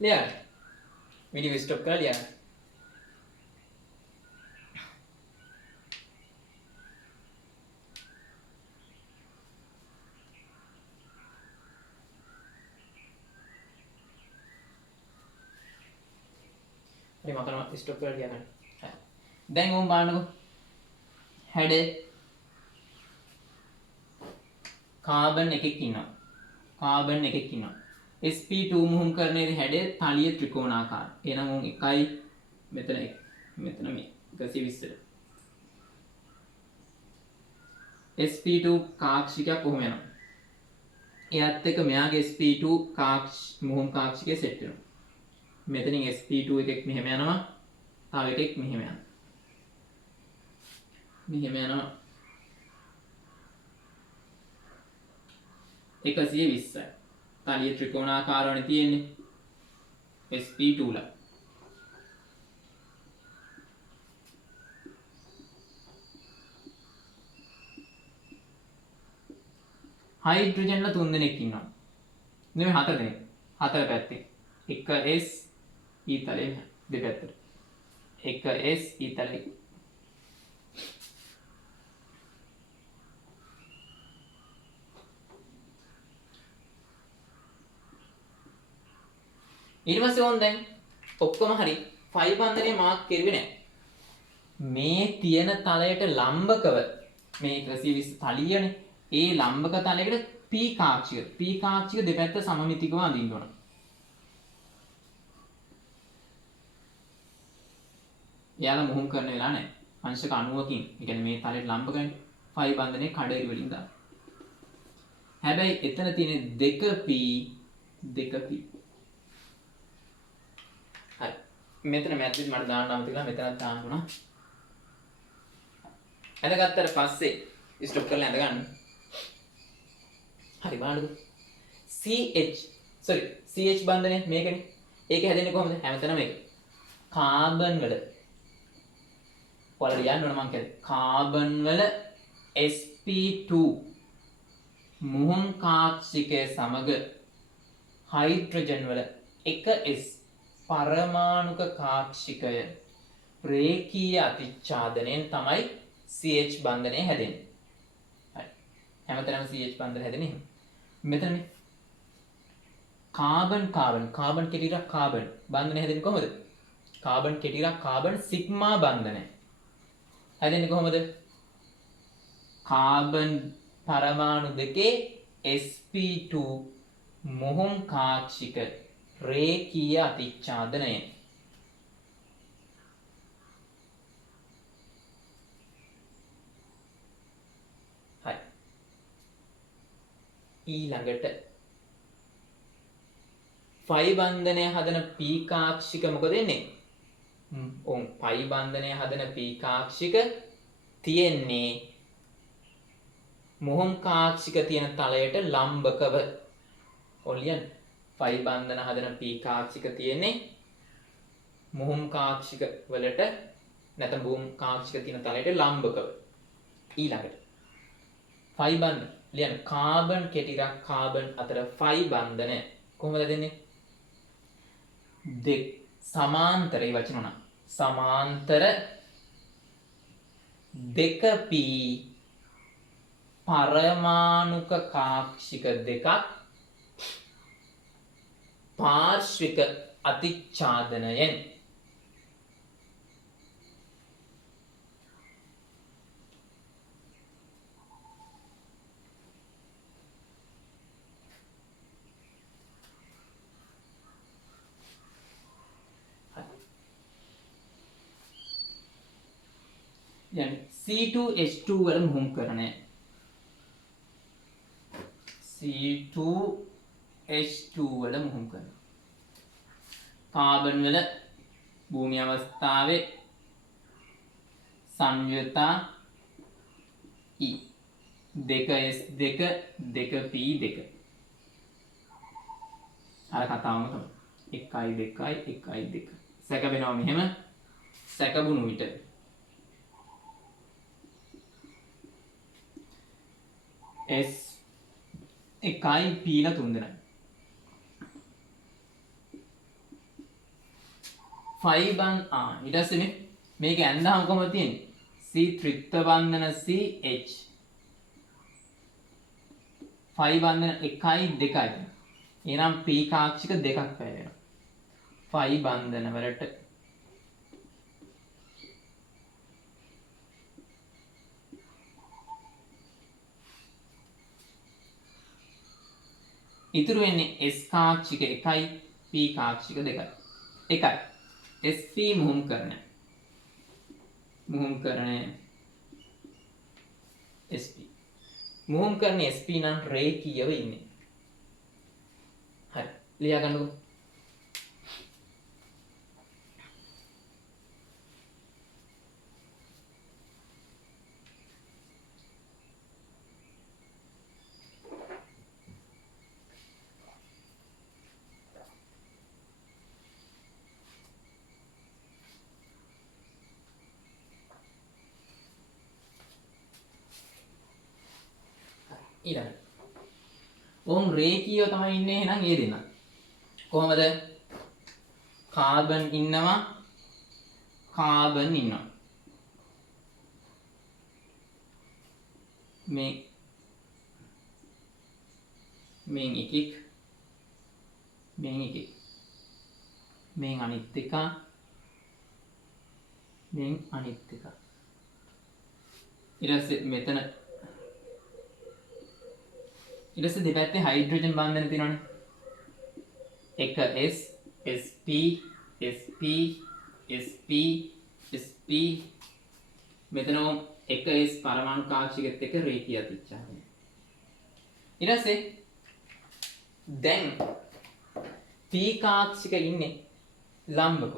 ලියන්න. වීඩියෝ ස්ටොප් කරලා ලියන්න. හරි මම කරනවා ස්ටොප් කරලා ලියන්න. හරි. දැන් ඕම් බලන්නකෝ. හැඩේ කාබන් එකක් ඉන්නවා. කාබන් එකක් ඉන්නවා. sp2 මුහුම් කරන්නේ හැඩේ තලිය ත්‍රිකෝණාකාර. එහෙනම් උන් එකයි මෙතන මේ 120ට. sp2 කාක්ෂිකයක් කොහොම යනවා? එයත් එක්ක මෙයාගේ sp2 මුහුම් කාක්ෂිකය සෙට් වෙනවා. මෙතනින් sp2 එකක් මෙහෙම යනවා. තව එකක් මෙහෙම යනවා. මෙහෙම යනවා. 120යි. තලිය ත්‍රිකෝණාකාරවනේ තියෙන්නේ. sp2 ලා. හයිඩ්‍රජන්ලා 3 දෙනෙක් ඉන්නවා. නෙමෙයි 4 දෙනෙක්. 4 පැත්තේ. 1s ඊතලේ දෙපැත්තට. 1s ඊතලේ. ඊට පස්සේ ඕන් දැන් ඔක්කොම හරි 5 බන්ධනය මාක් කෙරුවේ නැහැ. මේ තියෙන තලයට ලම්බකව මේ 120 තලියනේ. ඒ ලම්බක තලයකට p කාක්ෂික දෙපැත්ත සමමිතිකව අඳින්න ඕන. එයාලා මුහුම් කරන වෙලා නැහැ. අංශක 90කින්. ඒ කියන්නේ මේ තලයට ලම්බකනේ 5 බන්ධනයේ කඩේරි වලින් දාන්න. හැබැයි එතන තියෙන 2p. හරි. මෙතන මැද්දෙත් මට දාන්න අමතකලා මෙතනත් දාන්න උනා. ඇඳගත්තට පස්සේ ස්ටොප් කරලා ඇඳ ගන්න. හරි බලන්නකෝ. CH බන්ධනය මේකනේ. ඒක හැදෙන්නේ කොහොමද? හැමතැනම මේක. කාබන් වල ඔයාලා ලියන්න ඕන මං කියන්නේ. කාබන් වල sp2 මුහුම් කාක්ෂිකය සමග හයිඩ්‍රජන් වල 1s පරමාණුක කාක්ෂිකය රේඛීය අතිච්ඡාදනයෙන් තමයි CH බන්ධනය හැදෙන්නේ. හරි. හැමතැනම CH බන්ධනය හැදෙන්නේ එහෙම. මෙතන මේ කාබන් කෙටිරක් කාබන් බන්ධනය හැදෙන්නේ කොහොමද? කාබන් කෙටිරක් කාබන් සිග්මා බන්ධනය හැදෙන්නේ කොහොමද? කාබන් පරමාණු දෙකේ sp2 මුහුම් කාක්ෂික රේඛීය අතිච්ඡාදනය. හරි. ඊළඟට 5 බන්ධනය හදන p කාක්ෂික මොකද වෙන්නේ? ඔව් 5 බන්ධනය හදන p කාක්ෂික තියෙන්නේ මුහුම් කාක්ෂික තියෙන තලයට ලම්බකව. ඔලියන් 5 බන්ධන හදන p කාක්ෂික තියෙන්නේ මුහුම් කාක්ෂික වලට නැත්නම් මුහුම් කාක්ෂික තියෙන තලයට ලම්බකව. ඊළඟට 5 බන්ධන ලියන්න කාබන් කෙටිරක් කාබන් අතර 5 බන්ධන කොහොමද දෙන්නේ? සමාන්තරයි වචන උනා. සමාන්තර 2p පරමාණුක කාක්ෂික දෙකක් පාර්ශ්වික අතිච්ඡාදනයෙන් C2H2 වල මුහුම් කරණය. C2H2 වල මුහුම් කරන. කාබන් වල භූමි අවස්ථාවේ සංයුතා E 2S2 2P2 අර කතාවම තමයි 1 2 1 2 සැක වෙනවා මෙහෙම සැකබුණු විට S එකයි P ලා 3 දෙනයි ඊට පස්සේ මේක ඇඳහම කොහොමද තියෙන්නේ? C ත්‍රිත්ව බන්ධන CH 5 බන්ධන 1යි 2යි. එහෙනම් P කාක්ෂික දෙකක් පැය වෙනවා. 5 බන්ධන වලට ඉතුරු වෙන්නේ S කාක්ෂික 1යි P කාක්ෂික 2යි. 1යි. SP මුහුම්කරණය. SP. මුහුම්කරණය SP නම් රේඛීයව ඉන්නේ. හරි. ලියා ගන්නකො. ඊළඟ ඕම් රේඛීයව තමයි ඉන්නේ. එහෙනම් ඒ දෙන්න කොහමද? කාබන් ඉන්නවා, මේ එකෙක් මේ අනිත් එක ඊට පස්සේ මෙතන ඊට පස්සේ දෙපැත්තේ හයිඩ්‍රජන් බන්ධන තියෙනවනේ. එක S SP මෙතන එක S පරමාණු කාක්ෂිකෙත් එක්ක රේඛීය අතිච්ඡාදනය. ඊට පස්සේ දැන් P කාක්ෂික ඉන්නේ ලම්බකව.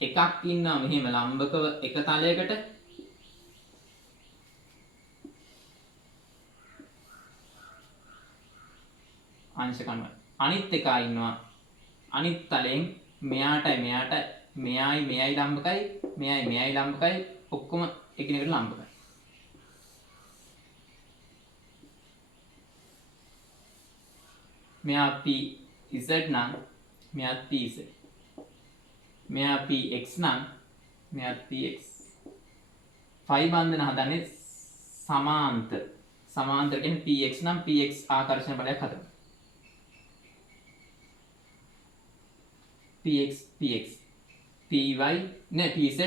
එකක් ඉන්නවා මෙහෙම ලම්බකව එක තලයකට. අංශක අනුව. අනිත් එක ඉන්නවා අනිත් තලයෙන් මෙයයි ලම්බකයි මෙයයි ලම්බකයි ඔක්කොම එකිනෙකට ලම්බකයි. මෙයා PZ නම් මෙයාත් PZ. මෙයා PX නම් මෙයාත් PX. 5 බන්ධන හදන්නේ සමාන්තර. සමාන්තර කියන්නේ PX නම් PX ආකර්ෂණ බලයක් හදනවා. PX PY නෑ PZ.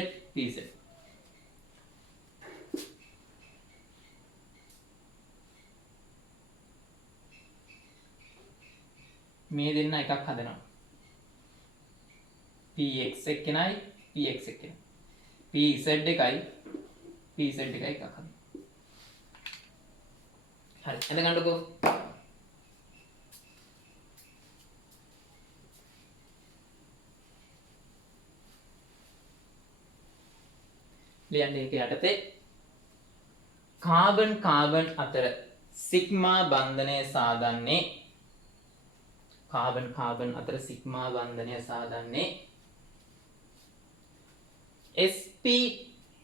මේ දෙන්න එකක් හදනවා. PX එක්කෙනයි PX එක්කෙනයි. PZ එකයි එකක් හදනවා. හරි එඳ ගන්නකො. ලියන්නේ ඒක යටතේ කාබන් අතර සිග්මා බන්ධනය සාදන්නේ SP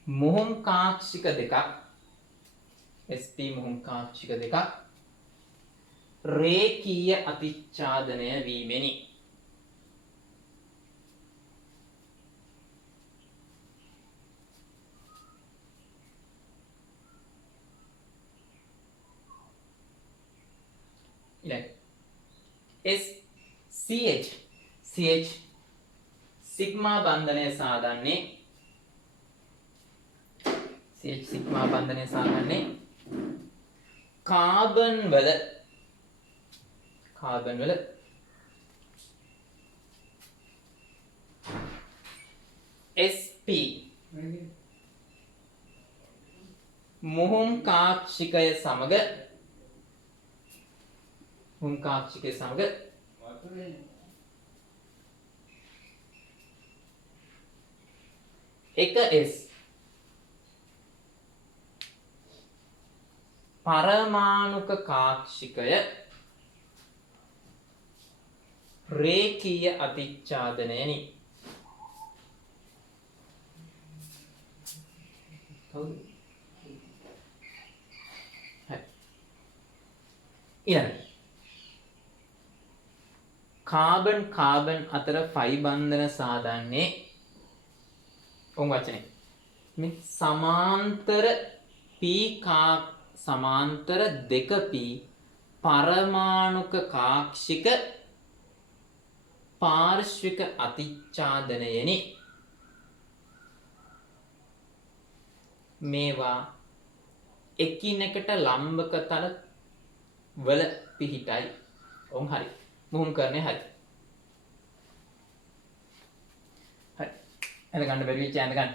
මුහුම් කාක්ෂික දෙකක් රේඛීය අතිච්ඡාදනය වීමෙනි. CH සිග්මා බන්ධනය සාදන්නේ කාබන් වල SP මුහුම් කාක්ෂිකය සමග එක S පරමාණුක කාක්ෂිකය රේඛීය අතිච්ඡාදනයනි. කාබන් අතර 5 බන්ධන සාදන්නේ ඔවුන් වචනේ මේ සමාන්තර දෙක පී පරමාණුක කාක්ෂික පාර්ශ්වික අතිච්ඡාදනයෙනි. මේවා එකිනෙකට ලම්බක තල වල පිහිටයි. ඔවුන් හරි. මුහුණු කරන්නේ හරි. හරි. එල ගන්න බැරි වෙච්ච යන්න ගන්න.